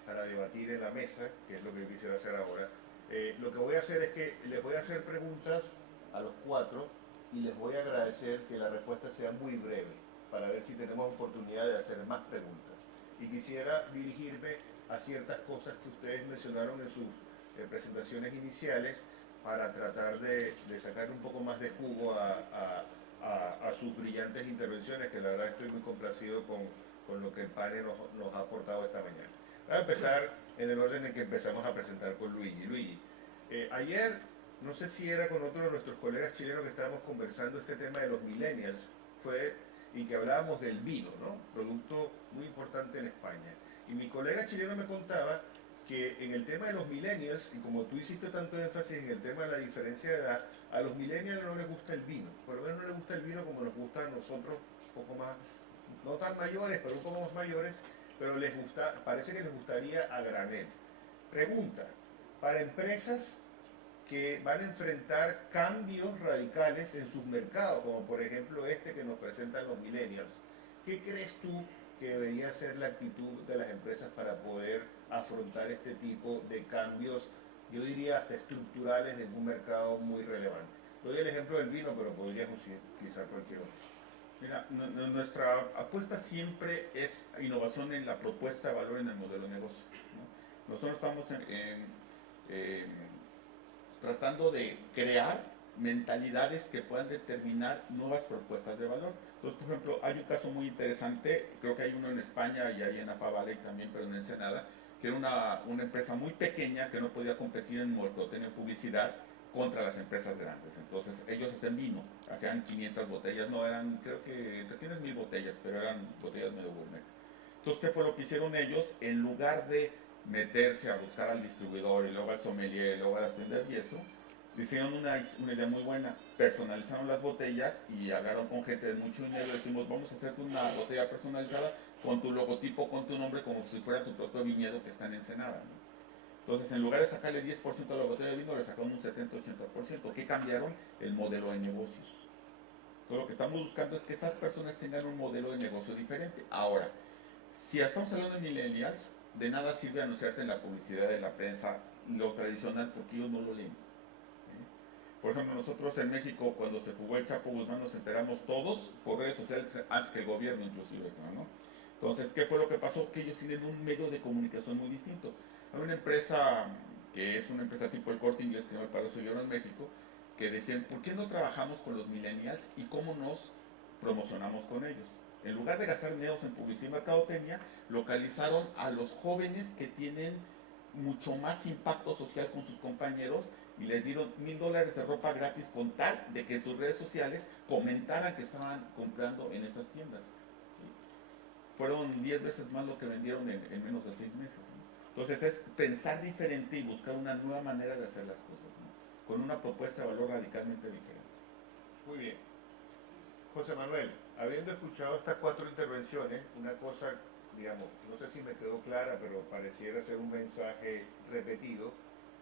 para debatir en la mesa, que es lo que yo quisiera hacer ahora. Lo que voy a hacer es que les voy a hacer preguntas a los 4 y les voy a agradecer que la respuesta sea muy breve, para ver si tenemos oportunidad de hacer más preguntas. Y quisiera dirigirme a ciertas cosas que ustedes mencionaron en sus presentaciones iniciales, para tratar de sacar un poco más de jugo a sus brillantes intervenciones, que la verdad estoy muy complacido con lo que el panel nos ha aportado esta mañana. Voy a empezar en el orden en que empezamos a presentar con Luigi. Luigi, ayer, no sé si era con otro de nuestros colegas chilenos que estábamos conversando este tema de los millennials, y que hablábamos del vino, ¿no? Producto muy importante en España. Y mi colega chileno me contaba que en el tema de los millennials, y como tú hiciste tanto énfasis en el tema de la diferencia de edad, a los millennials no les gusta el vino. Por lo menos no les gusta el vino como nos gusta a nosotros, un poco más, no tan mayores, pero un poco más mayores, pero les gusta, parece que les gustaría a granel. Pregunta, para empresas que van a enfrentar cambios radicales en sus mercados, como por ejemplo este que nos presentan los millennials, ¿qué crees tú que debería ser la actitud de las empresas para poder afrontar este tipo de cambios, yo diría hasta estructurales, en un mercado muy relevante? Doy el ejemplo del vino, pero podrías utilizar cualquier otro. Mira, nuestra apuesta siempre es innovación en la propuesta de valor en el modelo de negocio, ¿no? Nosotros estamos tratando de crear mentalidades que puedan determinar nuevas propuestas de valor. Entonces, por ejemplo, hay un caso muy interesante, creo que hay uno en España y hay en Napa Valley también, pero en Ensenada, que era una empresa muy pequeña que no podía competir en mercadotecnia y publicidad contra las empresas grandes. Entonces, ellos hacían vino, hacían 500 botellas, no eran, creo que tienes 1000 botellas, pero eran botellas medio gourmet. Entonces, ¿qué fue lo que hicieron ellos? En lugar de meterse a buscar al distribuidor y luego al sommelier y luego a las tiendas y eso, hicieron una idea muy buena, personalizaron las botellas y hablaron con gente de mucho dinero y decimos, vamos a hacerte una botella personalizada con tu logotipo, con tu nombre, como si fuera tu propio viñedo que está en Ensenada, ¿no? Entonces, en lugar de sacarle 10% a la botella de vino, le sacaron un 70-80%. ¿Qué cambiaron? El modelo de negocios. Todo lo que estamos buscando es que estas personas tengan un modelo de negocio diferente. Ahora, si estamos hablando de millennials, de nada sirve anunciarte en la publicidad de la prensa lo tradicional, porque ellos no lo leen. Por ejemplo, nosotros en México, cuando se fugó el Chapo Guzmán, nos enteramos todos por redes sociales, antes que el gobierno inclusive, ¿no? Entonces, ¿qué fue lo que pasó? Que ellos tienen un medio de comunicación muy distinto. Hay una empresa, que es una empresa tipo el Corte Inglés, que me parece yo en México, que decían, ¿por qué no trabajamos con los millennials y cómo nos promocionamos con ellos? En lugar de gastar dinero en publicidad y mercadotecnia, localizaron a los jóvenes que tienen mucho más impacto social con sus compañeros y les dieron $1000 de ropa gratis con tal de que en sus redes sociales comentaran que estaban comprando en esas tiendas. ¿Sí? Fueron 10 veces más lo que vendieron en menos de 6 meses. ¿No? Entonces es pensar diferente y buscar una nueva manera de hacer las cosas, ¿no? Con una propuesta de valor radicalmente diferente. Muy bien. José Manuel, habiendo escuchado estas 4 intervenciones, una cosa, digamos, no sé si me quedó clara, pero pareciera ser un mensaje repetido,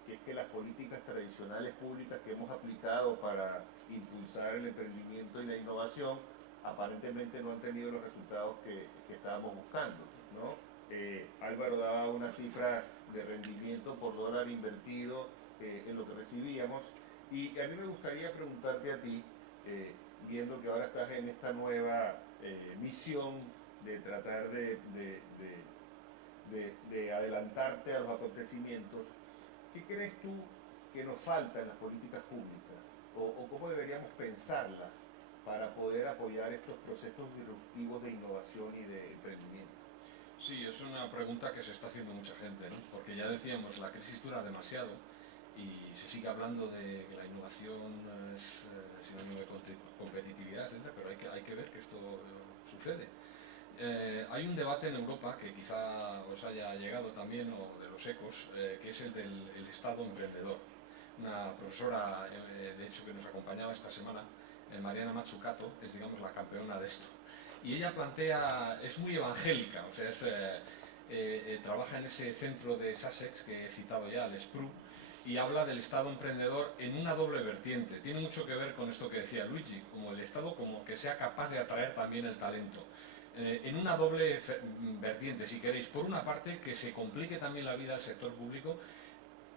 que es que las políticas tradicionales públicas que hemos aplicado para impulsar el emprendimiento y la innovación aparentemente no han tenido los resultados que estábamos buscando, ¿no? Álvaro daba una cifra de rendimiento por dólar invertido en lo que recibíamos, y a mí me gustaría preguntarte a ti, viendo que ahora estás en esta nueva misión de tratar de adelantarte a los acontecimientos, ¿qué crees tú que nos falta en las políticas públicas? ¿O cómo deberíamos pensarlas para poder apoyar estos procesos disruptivos de innovación y de emprendimiento? Sí, es una pregunta que se está haciendo mucha gente, ¿no? Porque ya decíamos, la crisis dura demasiado y se sigue hablando de que la innovación es sinónimo de competitividad, etc., pero hay que ver que esto sucede. Hay un debate en Europa que quizá os haya llegado también, o de los ecos, que es el del Estado emprendedor. Una profesora, de hecho, que nos acompañaba esta semana, Mariana Mazzucato, es, digamos, la campeona de esto. Y ella plantea, es muy evangélica, o sea, trabaja en ese centro de Sussex que he citado ya, el SPRU, y habla del Estado emprendedor en una doble vertiente. Tiene mucho que ver con esto que decía Luigi, como el Estado como que sea capaz de atraer también el talento. En una doble vertiente, si queréis. Por una parte, que se complique también la vida al sector público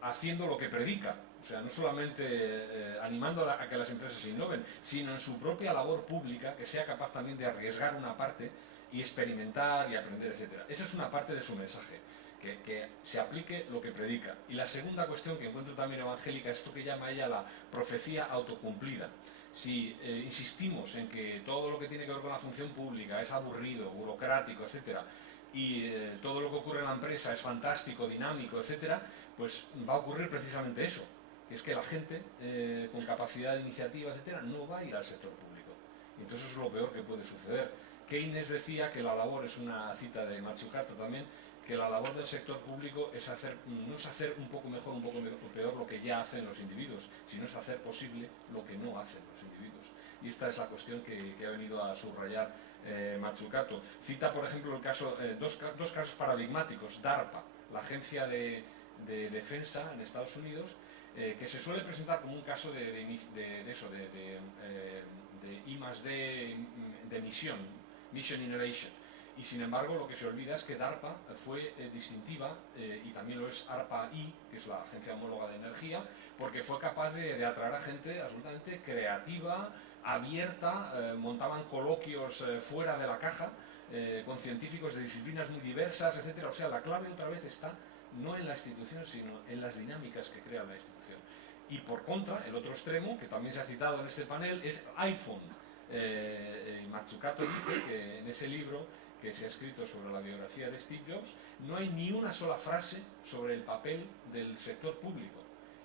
haciendo lo que predica. O sea, no solamente animando a que las empresas innoven, sino en su propia labor pública, que sea capaz también de arriesgar una parte y experimentar y aprender, etc. Esa es una parte de su mensaje, que se aplique lo que predica. Y la segunda cuestión que encuentro también evangélica es esto que llama ella la profecía autocumplida. Si insistimos en que todo lo que tiene que ver con la función pública es aburrido, burocrático, etc., y todo lo que ocurre en la empresa es fantástico, dinámico, etc., pues va a ocurrir precisamente eso, que es que la gente con capacidad de iniciativa, etc., no va a ir al sector público. Y entonces eso es lo peor que puede suceder. Keynes decía que la labor, es una cita de Mazzucato también, que la labor del sector público es no es hacer un poco mejor, un poco peor lo que ya hacen los individuos, sino es hacer posible lo que no hacen los individuos. Y esta es la cuestión que ha venido a subrayar Mazzucato. Cita, por ejemplo, el caso, dos casos paradigmáticos. DARPA, la agencia de defensa en Estados Unidos, que se suele presentar como un caso de I+D, de misión, Mission Innovation. Y sin embargo, lo que se olvida es que DARPA fue distintiva, y también lo es ARPA-I, que es la agencia homóloga de energía, porque fue capaz de atraer a gente absolutamente creativa, abierta, montaban coloquios fuera de la caja, con científicos de disciplinas muy diversas, etc. O sea, la clave otra vez está no en la institución, sino en las dinámicas que crea la institución. Y por contra, el otro extremo, que también se ha citado en este panel, es iPhone. Mazzucato dice que en ese libro que se ha escrito sobre la biografía de Steve Jobs, no hay ni una sola frase sobre el papel del sector público.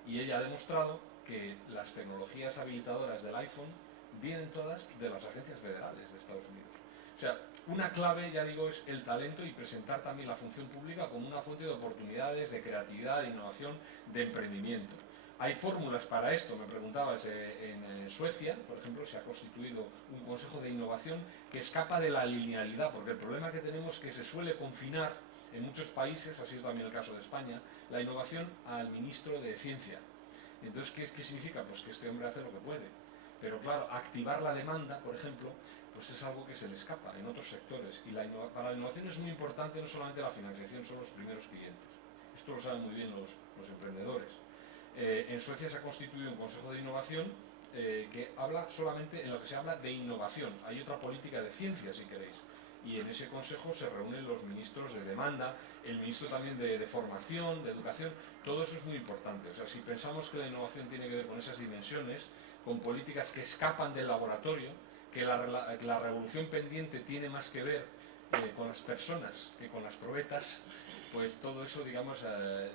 Y ella ha demostrado que las tecnologías habilitadoras del iPhone vienen todas de las agencias federales de Estados Unidos. O sea, una clave, ya digo, es el talento y presentar también la función pública como una fuente de oportunidades, de creatividad, de innovación, de emprendimiento. Hay fórmulas para esto, me preguntabas, en Suecia, por ejemplo, se ha constituido un consejo de innovación que escapa de la linealidad, porque el problema que tenemos es que se suele confinar en muchos países, ha sido también el caso de España, la innovación al ministro de Ciencia. Entonces, ¿qué significa? Pues que este hombre hace lo que puede. Pero claro, activar la demanda, por ejemplo, pues es algo que se le escapa en otros sectores. Y para la innovación es muy importante no solamente la financiación, son los primeros clientes. Esto lo saben muy bien los emprendedores. En Suecia se ha constituido un consejo de innovación que habla solamente, en lo que se habla de innovación. Hay otra política de ciencia, si queréis. Y en ese consejo se reúnen los ministros de demanda, el ministro también de formación, de educación. Todo eso es muy importante. O sea, si pensamos que la innovación tiene que ver con esas dimensiones, con políticas que escapan del laboratorio, que la revolución pendiente tiene más que ver con las personas que con las probetas, pues todo eso, digamos,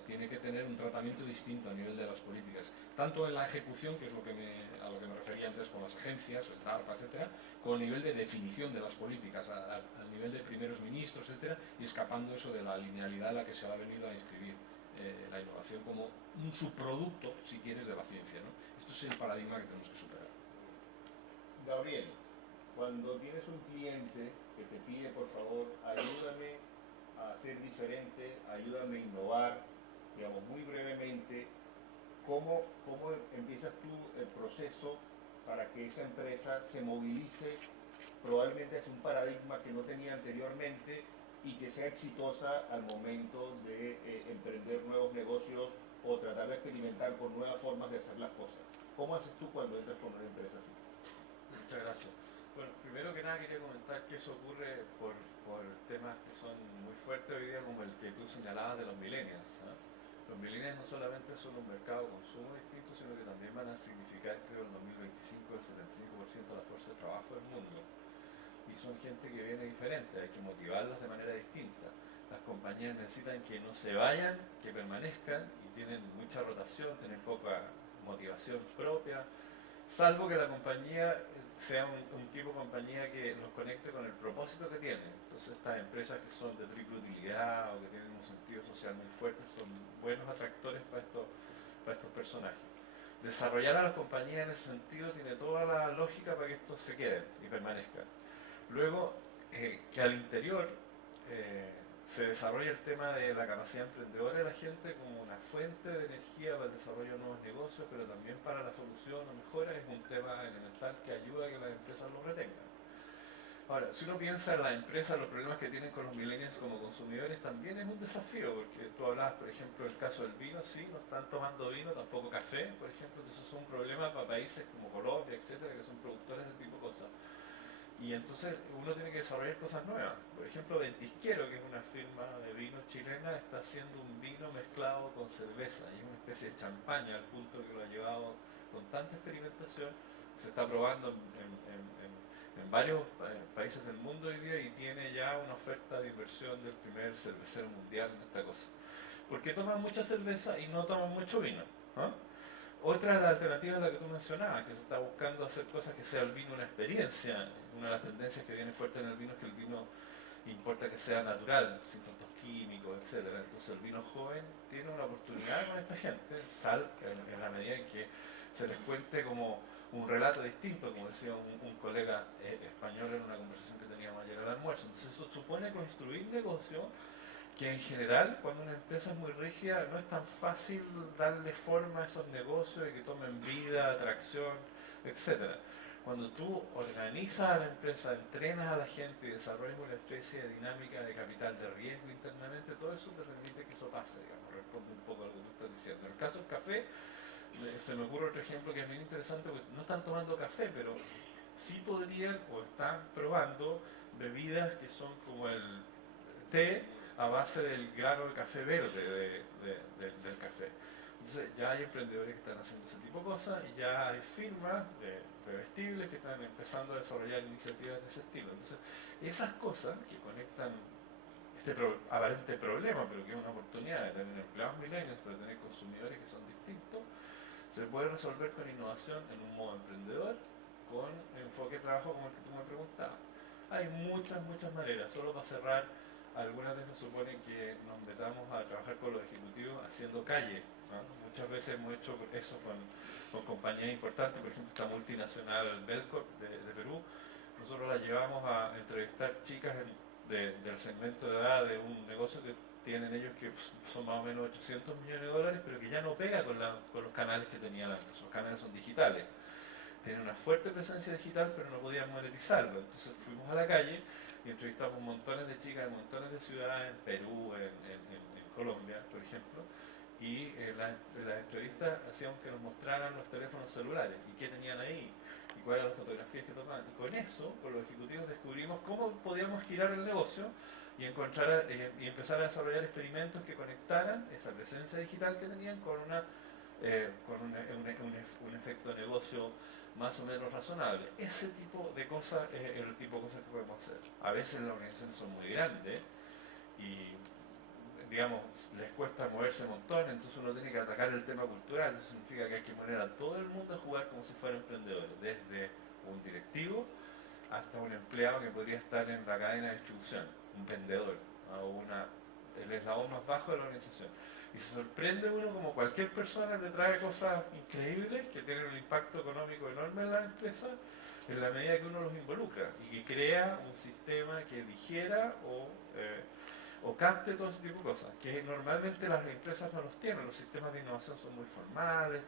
tiene que tener un tratamiento distinto a nivel de las políticas, tanto en la ejecución, que es a lo que me refería antes con las agencias, el DARPA, etcétera, con el nivel de definición de las políticas, al nivel nivel de primeros ministros, etcétera, y escapando eso de la linealidad a la que se ha venido a inscribir la innovación como un subproducto, si quieres, de la ciencia, ¿no? Esto es el paradigma que tenemos que superar. Gabriel, cuando tienes un cliente que te pide, por favor, ayúdame a ser diferente, ayúdame a innovar, digamos, muy brevemente, ¿cómo empiezas tú el proceso para que esa empresa se movilice probablemente hacia un paradigma que no tenía anteriormente y que sea exitosa al momento de emprender nuevos negocios o tratar de experimentar con nuevas formas de hacer las cosas? ¿Cómo haces tú cuando entras con una empresa así? Muchas gracias. Bueno, primero que nada quería comentar que eso ocurre por temas que son muy fuertes hoy día, como el que tú señalabas de los millennials, ¿no? Los millennials no solamente son un mercado de consumo distinto, sino que también van a significar, creo, en 2025 el 75% de la fuerza de trabajo del mundo. Y son gente que viene diferente, hay que motivarlas de manera distinta. Las compañías necesitan que no se vayan, que permanezcan, y tienen mucha rotación, tienen poca motivación propia, salvo que la compañía sea un tipo de compañía que los conecte con el propósito que tienen. Entonces estas empresas que son de triple utilidad o que tienen un sentido social muy fuerte son buenos atractores para estos personajes. Desarrollar a las compañías en ese sentido tiene toda la lógica para que estos se queden y permanezcan. Luego, que al interior se desarrolla el tema de la capacidad emprendedora de la gente como una fuente de energía para el desarrollo de nuevos negocios, pero también para la solución o mejora, es un tema elemental que ayuda a que las empresas lo retengan. Ahora, si uno piensa en las empresas, los problemas que tienen con los millennials como consumidores, también es un desafío, porque tú hablabas, por ejemplo, del caso del vino, sí, no están tomando vino, tampoco café, por ejemplo, entonces eso es un problema para países como Colombia, etcétera, que son productores de este tipo de cosas. Y entonces uno tiene que desarrollar cosas nuevas. Por ejemplo, Ventisquero, que es una firma de vino chilena, está haciendo un vino mezclado con cerveza, y es una especie de champaña, al punto que lo ha llevado con tanta experimentación, se está probando en varios países del mundo hoy día y tiene ya una oferta de inversión del primer cervecero mundial en esta cosa. ¿Por qué toman mucha cerveza y no toman mucho vino? ¿Ah? Otra de las alternativas es la que tú mencionabas, que se está buscando hacer cosas que sea el vino una experiencia. Una de las tendencias que viene fuerte en el vino es que el vino importa que sea natural, sin tantos químicos, etcétera. Entonces el vino joven tiene una oportunidad con esta gente, en la medida en que se les cuente como un relato distinto, como decía un colega español en una conversación que teníamos ayer al almuerzo. Entonces eso supone construir negocio que en general, cuando una empresa es muy rígida, no es tan fácil darle forma a esos negocios y que tomen vida, atracción, etc. Cuando tú organizas a la empresa, entrenas a la gente y desarrollas una especie de dinámica de capital de riesgo internamente, todo eso te permite que eso pase, digamos, responde un poco a lo que tú estás diciendo. En el caso del café, se me ocurre otro ejemplo que es bien interesante, porque no están tomando café, pero sí podrían o están probando bebidas que son como el té a base del grano de café verde del café. Entonces ya hay emprendedores que están haciendo ese tipo de cosas y ya hay firmas de bebestibles que están empezando a desarrollar iniciativas de ese estilo. Entonces esas cosas que conectan este aparente problema, pero que es una oportunidad de tener empleados millennials, pero tener consumidores que son distintos, se puede resolver con innovación en un modo emprendedor, con enfoque de trabajo como el que tú me preguntabas. Hay muchas maneras. Solo para cerrar, algunas de esas suponen que nos metamos a trabajar con los ejecutivos haciendo calle, ¿no? Muchas veces hemos hecho eso con compañías importantes, por ejemplo esta multinacional Belcorp de Perú. Nosotros la llevamos a entrevistar chicas del segmento de edad de un negocio que tienen ellos que son más o menos 800 millones de dólares, pero que ya no pega con los canales que tenían antes. Los canales son digitales. Tienen una fuerte presencia digital, pero no podían monetizarlo. Entonces fuimos a la calle y entrevistamos montones de chicas en montones de ciudades, en Perú, en Colombia, por ejemplo, y las entrevistas hacíamos que nos mostraran los teléfonos celulares y qué tenían ahí, y cuáles eran las fotografías que tomaban. Y con eso, con los ejecutivos, descubrimos cómo podíamos girar el negocio y empezar a desarrollar experimentos que conectaran esa presencia digital que tenían con un efecto de negocio más o menos razonable. Ese tipo de cosas es el tipo de cosas que podemos hacer. A veces las organizaciones son muy grandes y, digamos, les cuesta moverse un montón, entonces uno tiene que atacar el tema cultural. Eso significa que hay que poner a todo el mundo a jugar como si fueran emprendedores, desde un directivo hasta un empleado que podría estar en la cadena de distribución, un vendedor, o el eslabón más bajo de la organización. Y se sorprende uno como cualquier persona te trae cosas increíbles que tienen un impacto económico enorme en la empresa en la medida que uno los involucra y que crea un sistema que digiera o capte todo ese tipo de cosas, que normalmente las empresas no los tienen. Los sistemas de innovación son muy formales,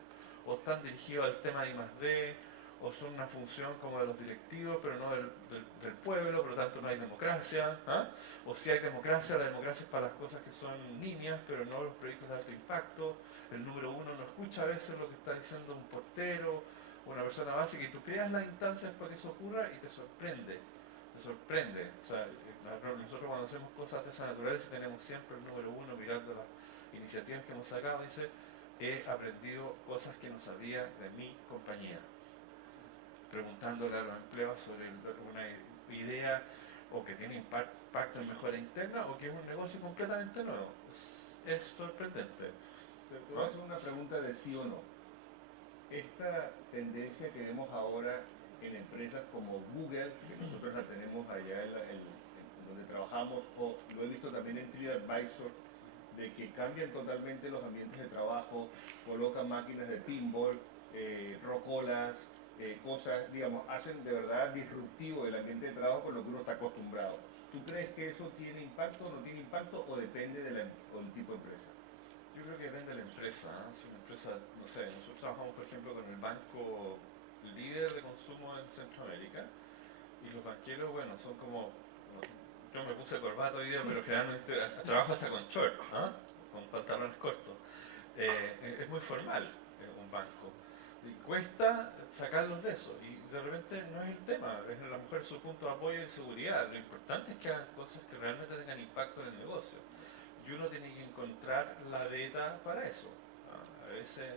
o están dirigidos al tema de I+D, o son una función como de los directivos, pero no del pueblo, por lo tanto no hay democracia, ¿ah? O si hay democracia, la democracia es para las cosas que son niñas, pero no los proyectos de alto impacto. El número uno no escucha a veces lo que está diciendo un portero, una persona básica, y tú creas las instancias para que eso ocurra y te sorprende. O sea, nosotros cuando hacemos cosas de esa naturaleza tenemos siempre el número uno mirando las iniciativas que hemos sacado, dice, he aprendido cosas que no sabía de mi compañía, preguntándole a los empleados sobre una idea o que tiene impacto en mejora interna o que es un negocio completamente nuevo. Es sorprendente. Te voy a hacer una pregunta de sí o no. Esta tendencia que vemos ahora en empresas como Google, que nosotros la tenemos allá en donde trabajamos, o lo he visto también en TripAdvisor, de que cambian totalmente los ambientes de trabajo, colocan máquinas de pinball, rocolas, cosas, digamos, hacen de verdad disruptivo el ambiente de trabajo con lo que uno está acostumbrado. ¿Tú crees que eso tiene impacto o no tiene impacto o depende del tipo de empresa? Yo creo que depende de la empresa, ¿eh? Si una empresa, no sé, nosotros trabajamos por ejemplo con el banco líder de consumo en Centroamérica y los banqueros, bueno, son como, yo me puse corbata hoy día, pero generalmente trabajo hasta con short, ¿eh? Con pantalones cortos. Es muy formal un banco. Y cuesta sacarlos de eso. Y de repente no es el tema, es a lo mejor su punto de apoyo y seguridad. Lo importante es que hagan cosas que realmente tengan impacto en el negocio. Y uno tiene que encontrar la beta para eso. A veces,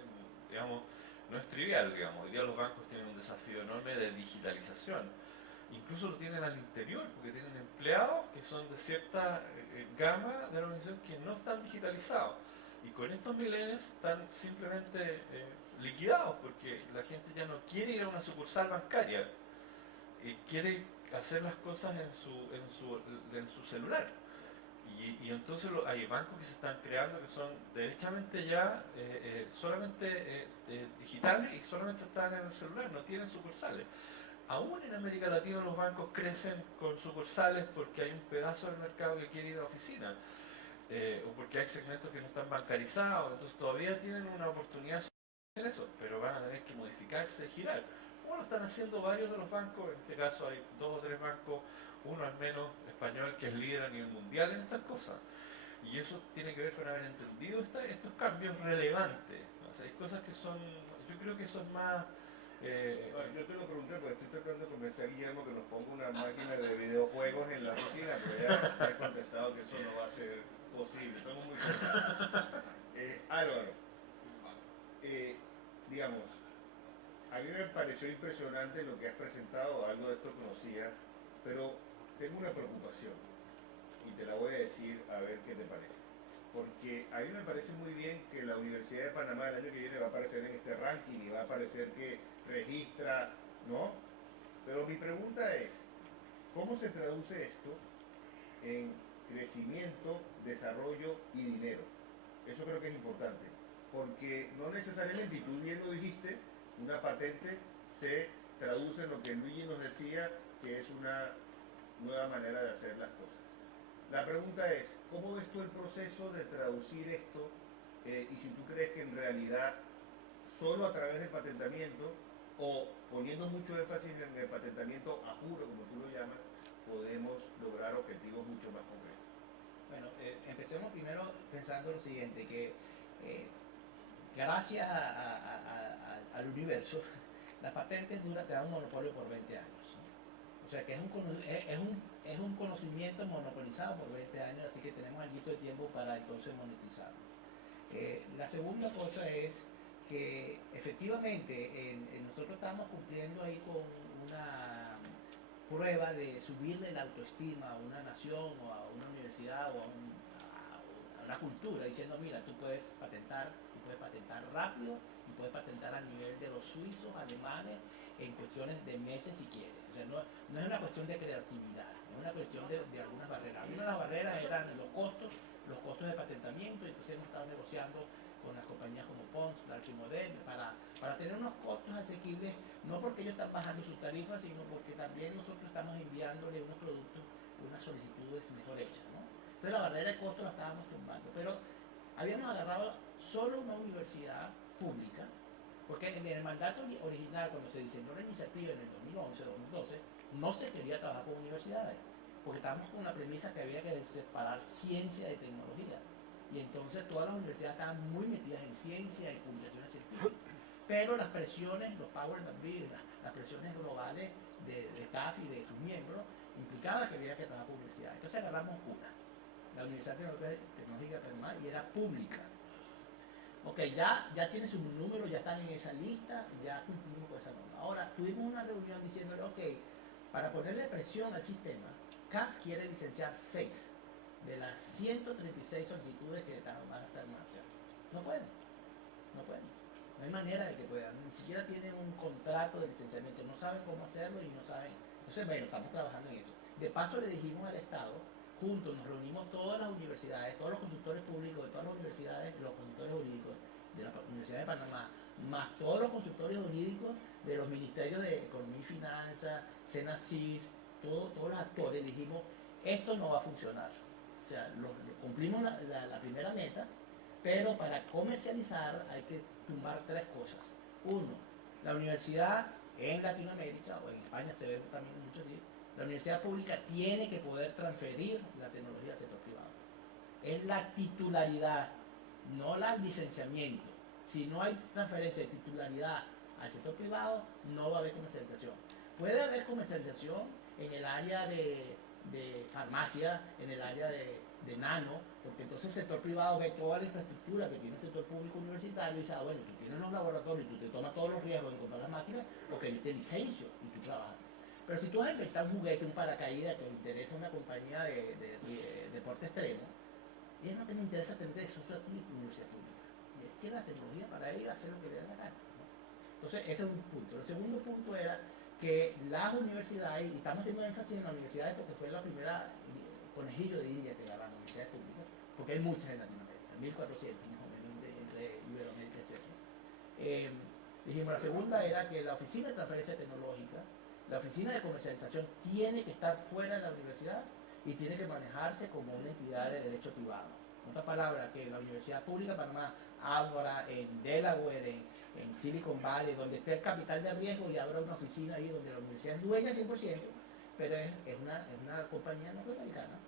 digamos, no es trivial, digamos. Hoy día los bancos tienen un desafío enorme de digitalización. Incluso lo tienen al interior, porque tienen empleados que son de cierta gama de la organización que no están digitalizados. Y con estos millennials están simplemente liquidados, porque la gente ya no quiere ir a una sucursal bancaria, quiere hacer las cosas en su celular. Y entonces hay bancos que se están creando que son derechamente ya solamente digitales y solamente están en el celular, no tienen sucursales. Aún en América Latina los bancos crecen con sucursales porque hay un pedazo del mercado que quiere ir a la oficina, o porque hay segmentos que no están bancarizados, entonces todavía tienen una oportunidad de hacer eso, pero van a tener que modificarse y girar. Como lo están haciendo varios de los bancos, en este caso hay 2 o 3 bancos, uno al menos español que es líder a nivel mundial en estas cosas. Y eso tiene que ver con haber entendido estos cambios relevantes. O sea, hay cosas que son, yo creo que eso es más... yo te lo pregunté porque estoy tratando de convencer a Guillermo que nos ponga una máquina de videojuegos en la oficina, pero ya me has contestado que eso no va a ser posible. Somos muy Álvaro, digamos, a mí me pareció impresionante lo que has presentado, algo de esto conocía, pero tengo una preocupación y te la voy a decir a ver qué te parece. Porque a mí me parece muy bien que la Universidad de Panamá el año que viene va a aparecer en este ranking y va a aparecer que registra, ¿no? Pero mi pregunta es, ¿cómo se traduce esto en crecimiento, desarrollo y dinero? Eso creo que es importante, porque no necesariamente, y tú bien lo dijiste, una patente se traduce en lo que Luigi nos decía, que es una nueva manera de hacer las cosas. La pregunta es, ¿cómo ves tú el proceso de traducir esto? Y si tú crees que en realidad solo a través del patentamiento o poniendo mucho énfasis en el patentamiento a juro, como tú lo llamas, podemos lograr objetivos mucho más concretos. Bueno, empecemos primero pensando lo siguiente, que gracias al universo, las patentes te dan un monopolio por 20 años. O sea que es un conocimiento monopolizado por 20 años, así que tenemos algo de tiempo para entonces monetizarlo. La segunda cosa es que efectivamente nosotros estamos cumpliendo ahí con una prueba de subirle la autoestima a una nación o a una universidad o a una cultura, diciendo, mira, tú puedes patentar rápido y puedes patentar a nivel de los suizos, alemanes, en cuestiones de meses si quieres. O sea, no es una cuestión de creatividad, es una cuestión de algunas barreras. Una de las barreras eran los costos de patentamiento, y entonces hemos estado negociando con las compañías como Pons, Darky Model, para tener unos costos asequibles, no porque ellos están bajando sus tarifas, sino porque también nosotros estamos enviándole unos productos, unas solicitudes mejor hechas, ¿no? Entonces la barrera de costo la estábamos tumbando, pero habíamos agarrado solo una universidad pública, porque en el mandato original, cuando se diseñó la iniciativa en el 2011-2012, no se quería trabajar con universidades, porque estábamos con la premisa que había que separar ciencia de tecnología. Y entonces todas las universidades estaban muy metidas en ciencia y publicaciones científicas. Pero las presiones, los powers that be, las presiones globales de CAF y de sus miembros, implicaban que había que trabajar con universidades. Entonces agarramos una, la Universidad Tecnológica de Panamá, y era pública. Ok, ya tiene su número, ya están en esa lista, ya cumplimos con esa norma. Ahora, tuvimos una reunión diciéndole, ok, para ponerle presión al sistema, CAF quiere licenciar 6 de las 136 solicitudes que van a estar en marcha. No pueden. No hay manera de que puedan. Ni siquiera tienen un contrato de licenciamiento. No saben cómo hacerlo y no saben. Entonces, bueno, estamos trabajando en eso. De paso, le dijimos al Estado, juntos nos reunimos todas las universidades, todos los consultores públicos de todas las universidades, los consultores jurídicos de la Universidad de Panamá, más todos los consultores jurídicos de los ministerios de Economía y Finanzas, Senacir, todos los actores, dijimos, esto no va a funcionar. O sea, cumplimos la primera meta, pero para comercializar hay que tumbar 3 cosas. Uno, la universidad en Latinoamérica, o en España se ve también mucho así, la universidad pública tiene que poder transferir la tecnología al sector privado. Es la titularidad, no el licenciamiento. Si no hay transferencia de titularidad al sector privado, no va a haber comercialización. Puede haber comercialización en el área de farmacia, en el área de nano, porque entonces el sector privado ve toda la infraestructura que tiene el sector público universitario y dice, bueno, tú tienes los laboratorios, tú te tomas todos los riesgos de comprar las máquinas, porque yo te licencio y tú trabajas. Pero si tú vas a inventar un juguete, un paracaídas que le interesa a una compañía de deporte extremo, y es lo que me interesa tener eso a ti en tu universidad pública. Y es que la tecnología para ir a hacer lo que le da la gana, ¿no? Entonces, ese es un punto. El segundo punto era que las universidades, y estamos haciendo énfasis en las universidades porque fue la primera conejillo de India que agarramos, universidades públicas, porque hay muchas en Latinoamérica, 1400 más o menos entre Iberoamérica, etc. Dijimos, la segunda era que la oficina de transferencia tecnológica, la oficina de comercialización tiene que estar fuera de la universidad y tiene que manejarse como una entidad de derecho privado. En otras palabras, que la Universidad Pública de Panamá abra en Delaware, en Silicon Valley, donde esté el capital de riesgo, y abra una oficina ahí donde la universidad es dueña 100%, pero es una compañía norteamericana,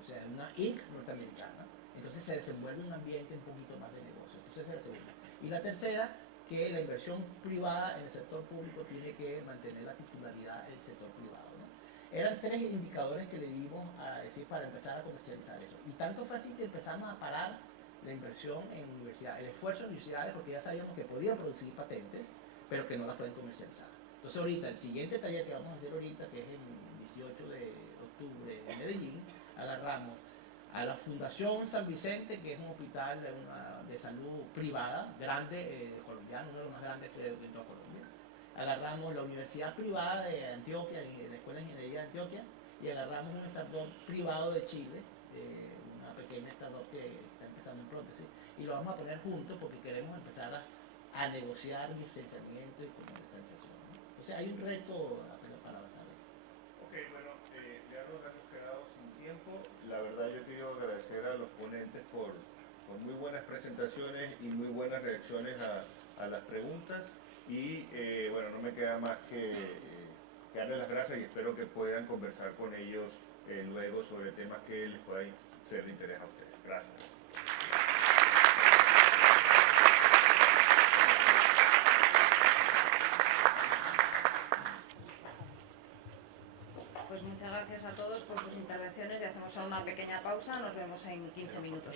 o sea, es una Inc. norteamericana, entonces se desenvuelve un ambiente un poquito más de negocio. Entonces esa es la segunda. Y la tercera, que la inversión privada en el sector público tiene que mantener la titularidad del sector privado, ¿no? Eran 3 indicadores que le dimos a decir para empezar a comercializar eso. Y tanto fue así que empezamos a parar la inversión en universidades, el esfuerzo en universidades, porque ya sabíamos que podían producir patentes, pero que no las pueden comercializar. Entonces ahorita, el siguiente taller que vamos a hacer ahorita, que es el 18 de octubre en Medellín, agarramos a la Fundación San Vicente, que es un hospital de salud privada, grande, colombiano, uno de los más grandes de toda Colombia. Agarramos la Universidad Privada de Antioquia, la Escuela de Ingeniería de Antioquia, y agarramos un startup privado de Chile, una pequeña startup que está empezando en prótesis, y lo vamos a poner juntos porque queremos empezar a negociar licenciamiento y comercialización, ¿no? Entonces hay un reto para avanzar. Ok, bueno, ya nos hemos quedado sin tiempo. La verdad yo quiero agradecer a los ponentes por muy buenas presentaciones y muy buenas reacciones a las preguntas. Y bueno, no me queda más que darles las gracias y espero que puedan conversar con ellos luego sobre temas que les puedan ser de interés a ustedes. Gracias. Pues muchas gracias a todos por sus intervenciones y hacemos ahora una pequeña pausa. Nos vemos en 15 minutos.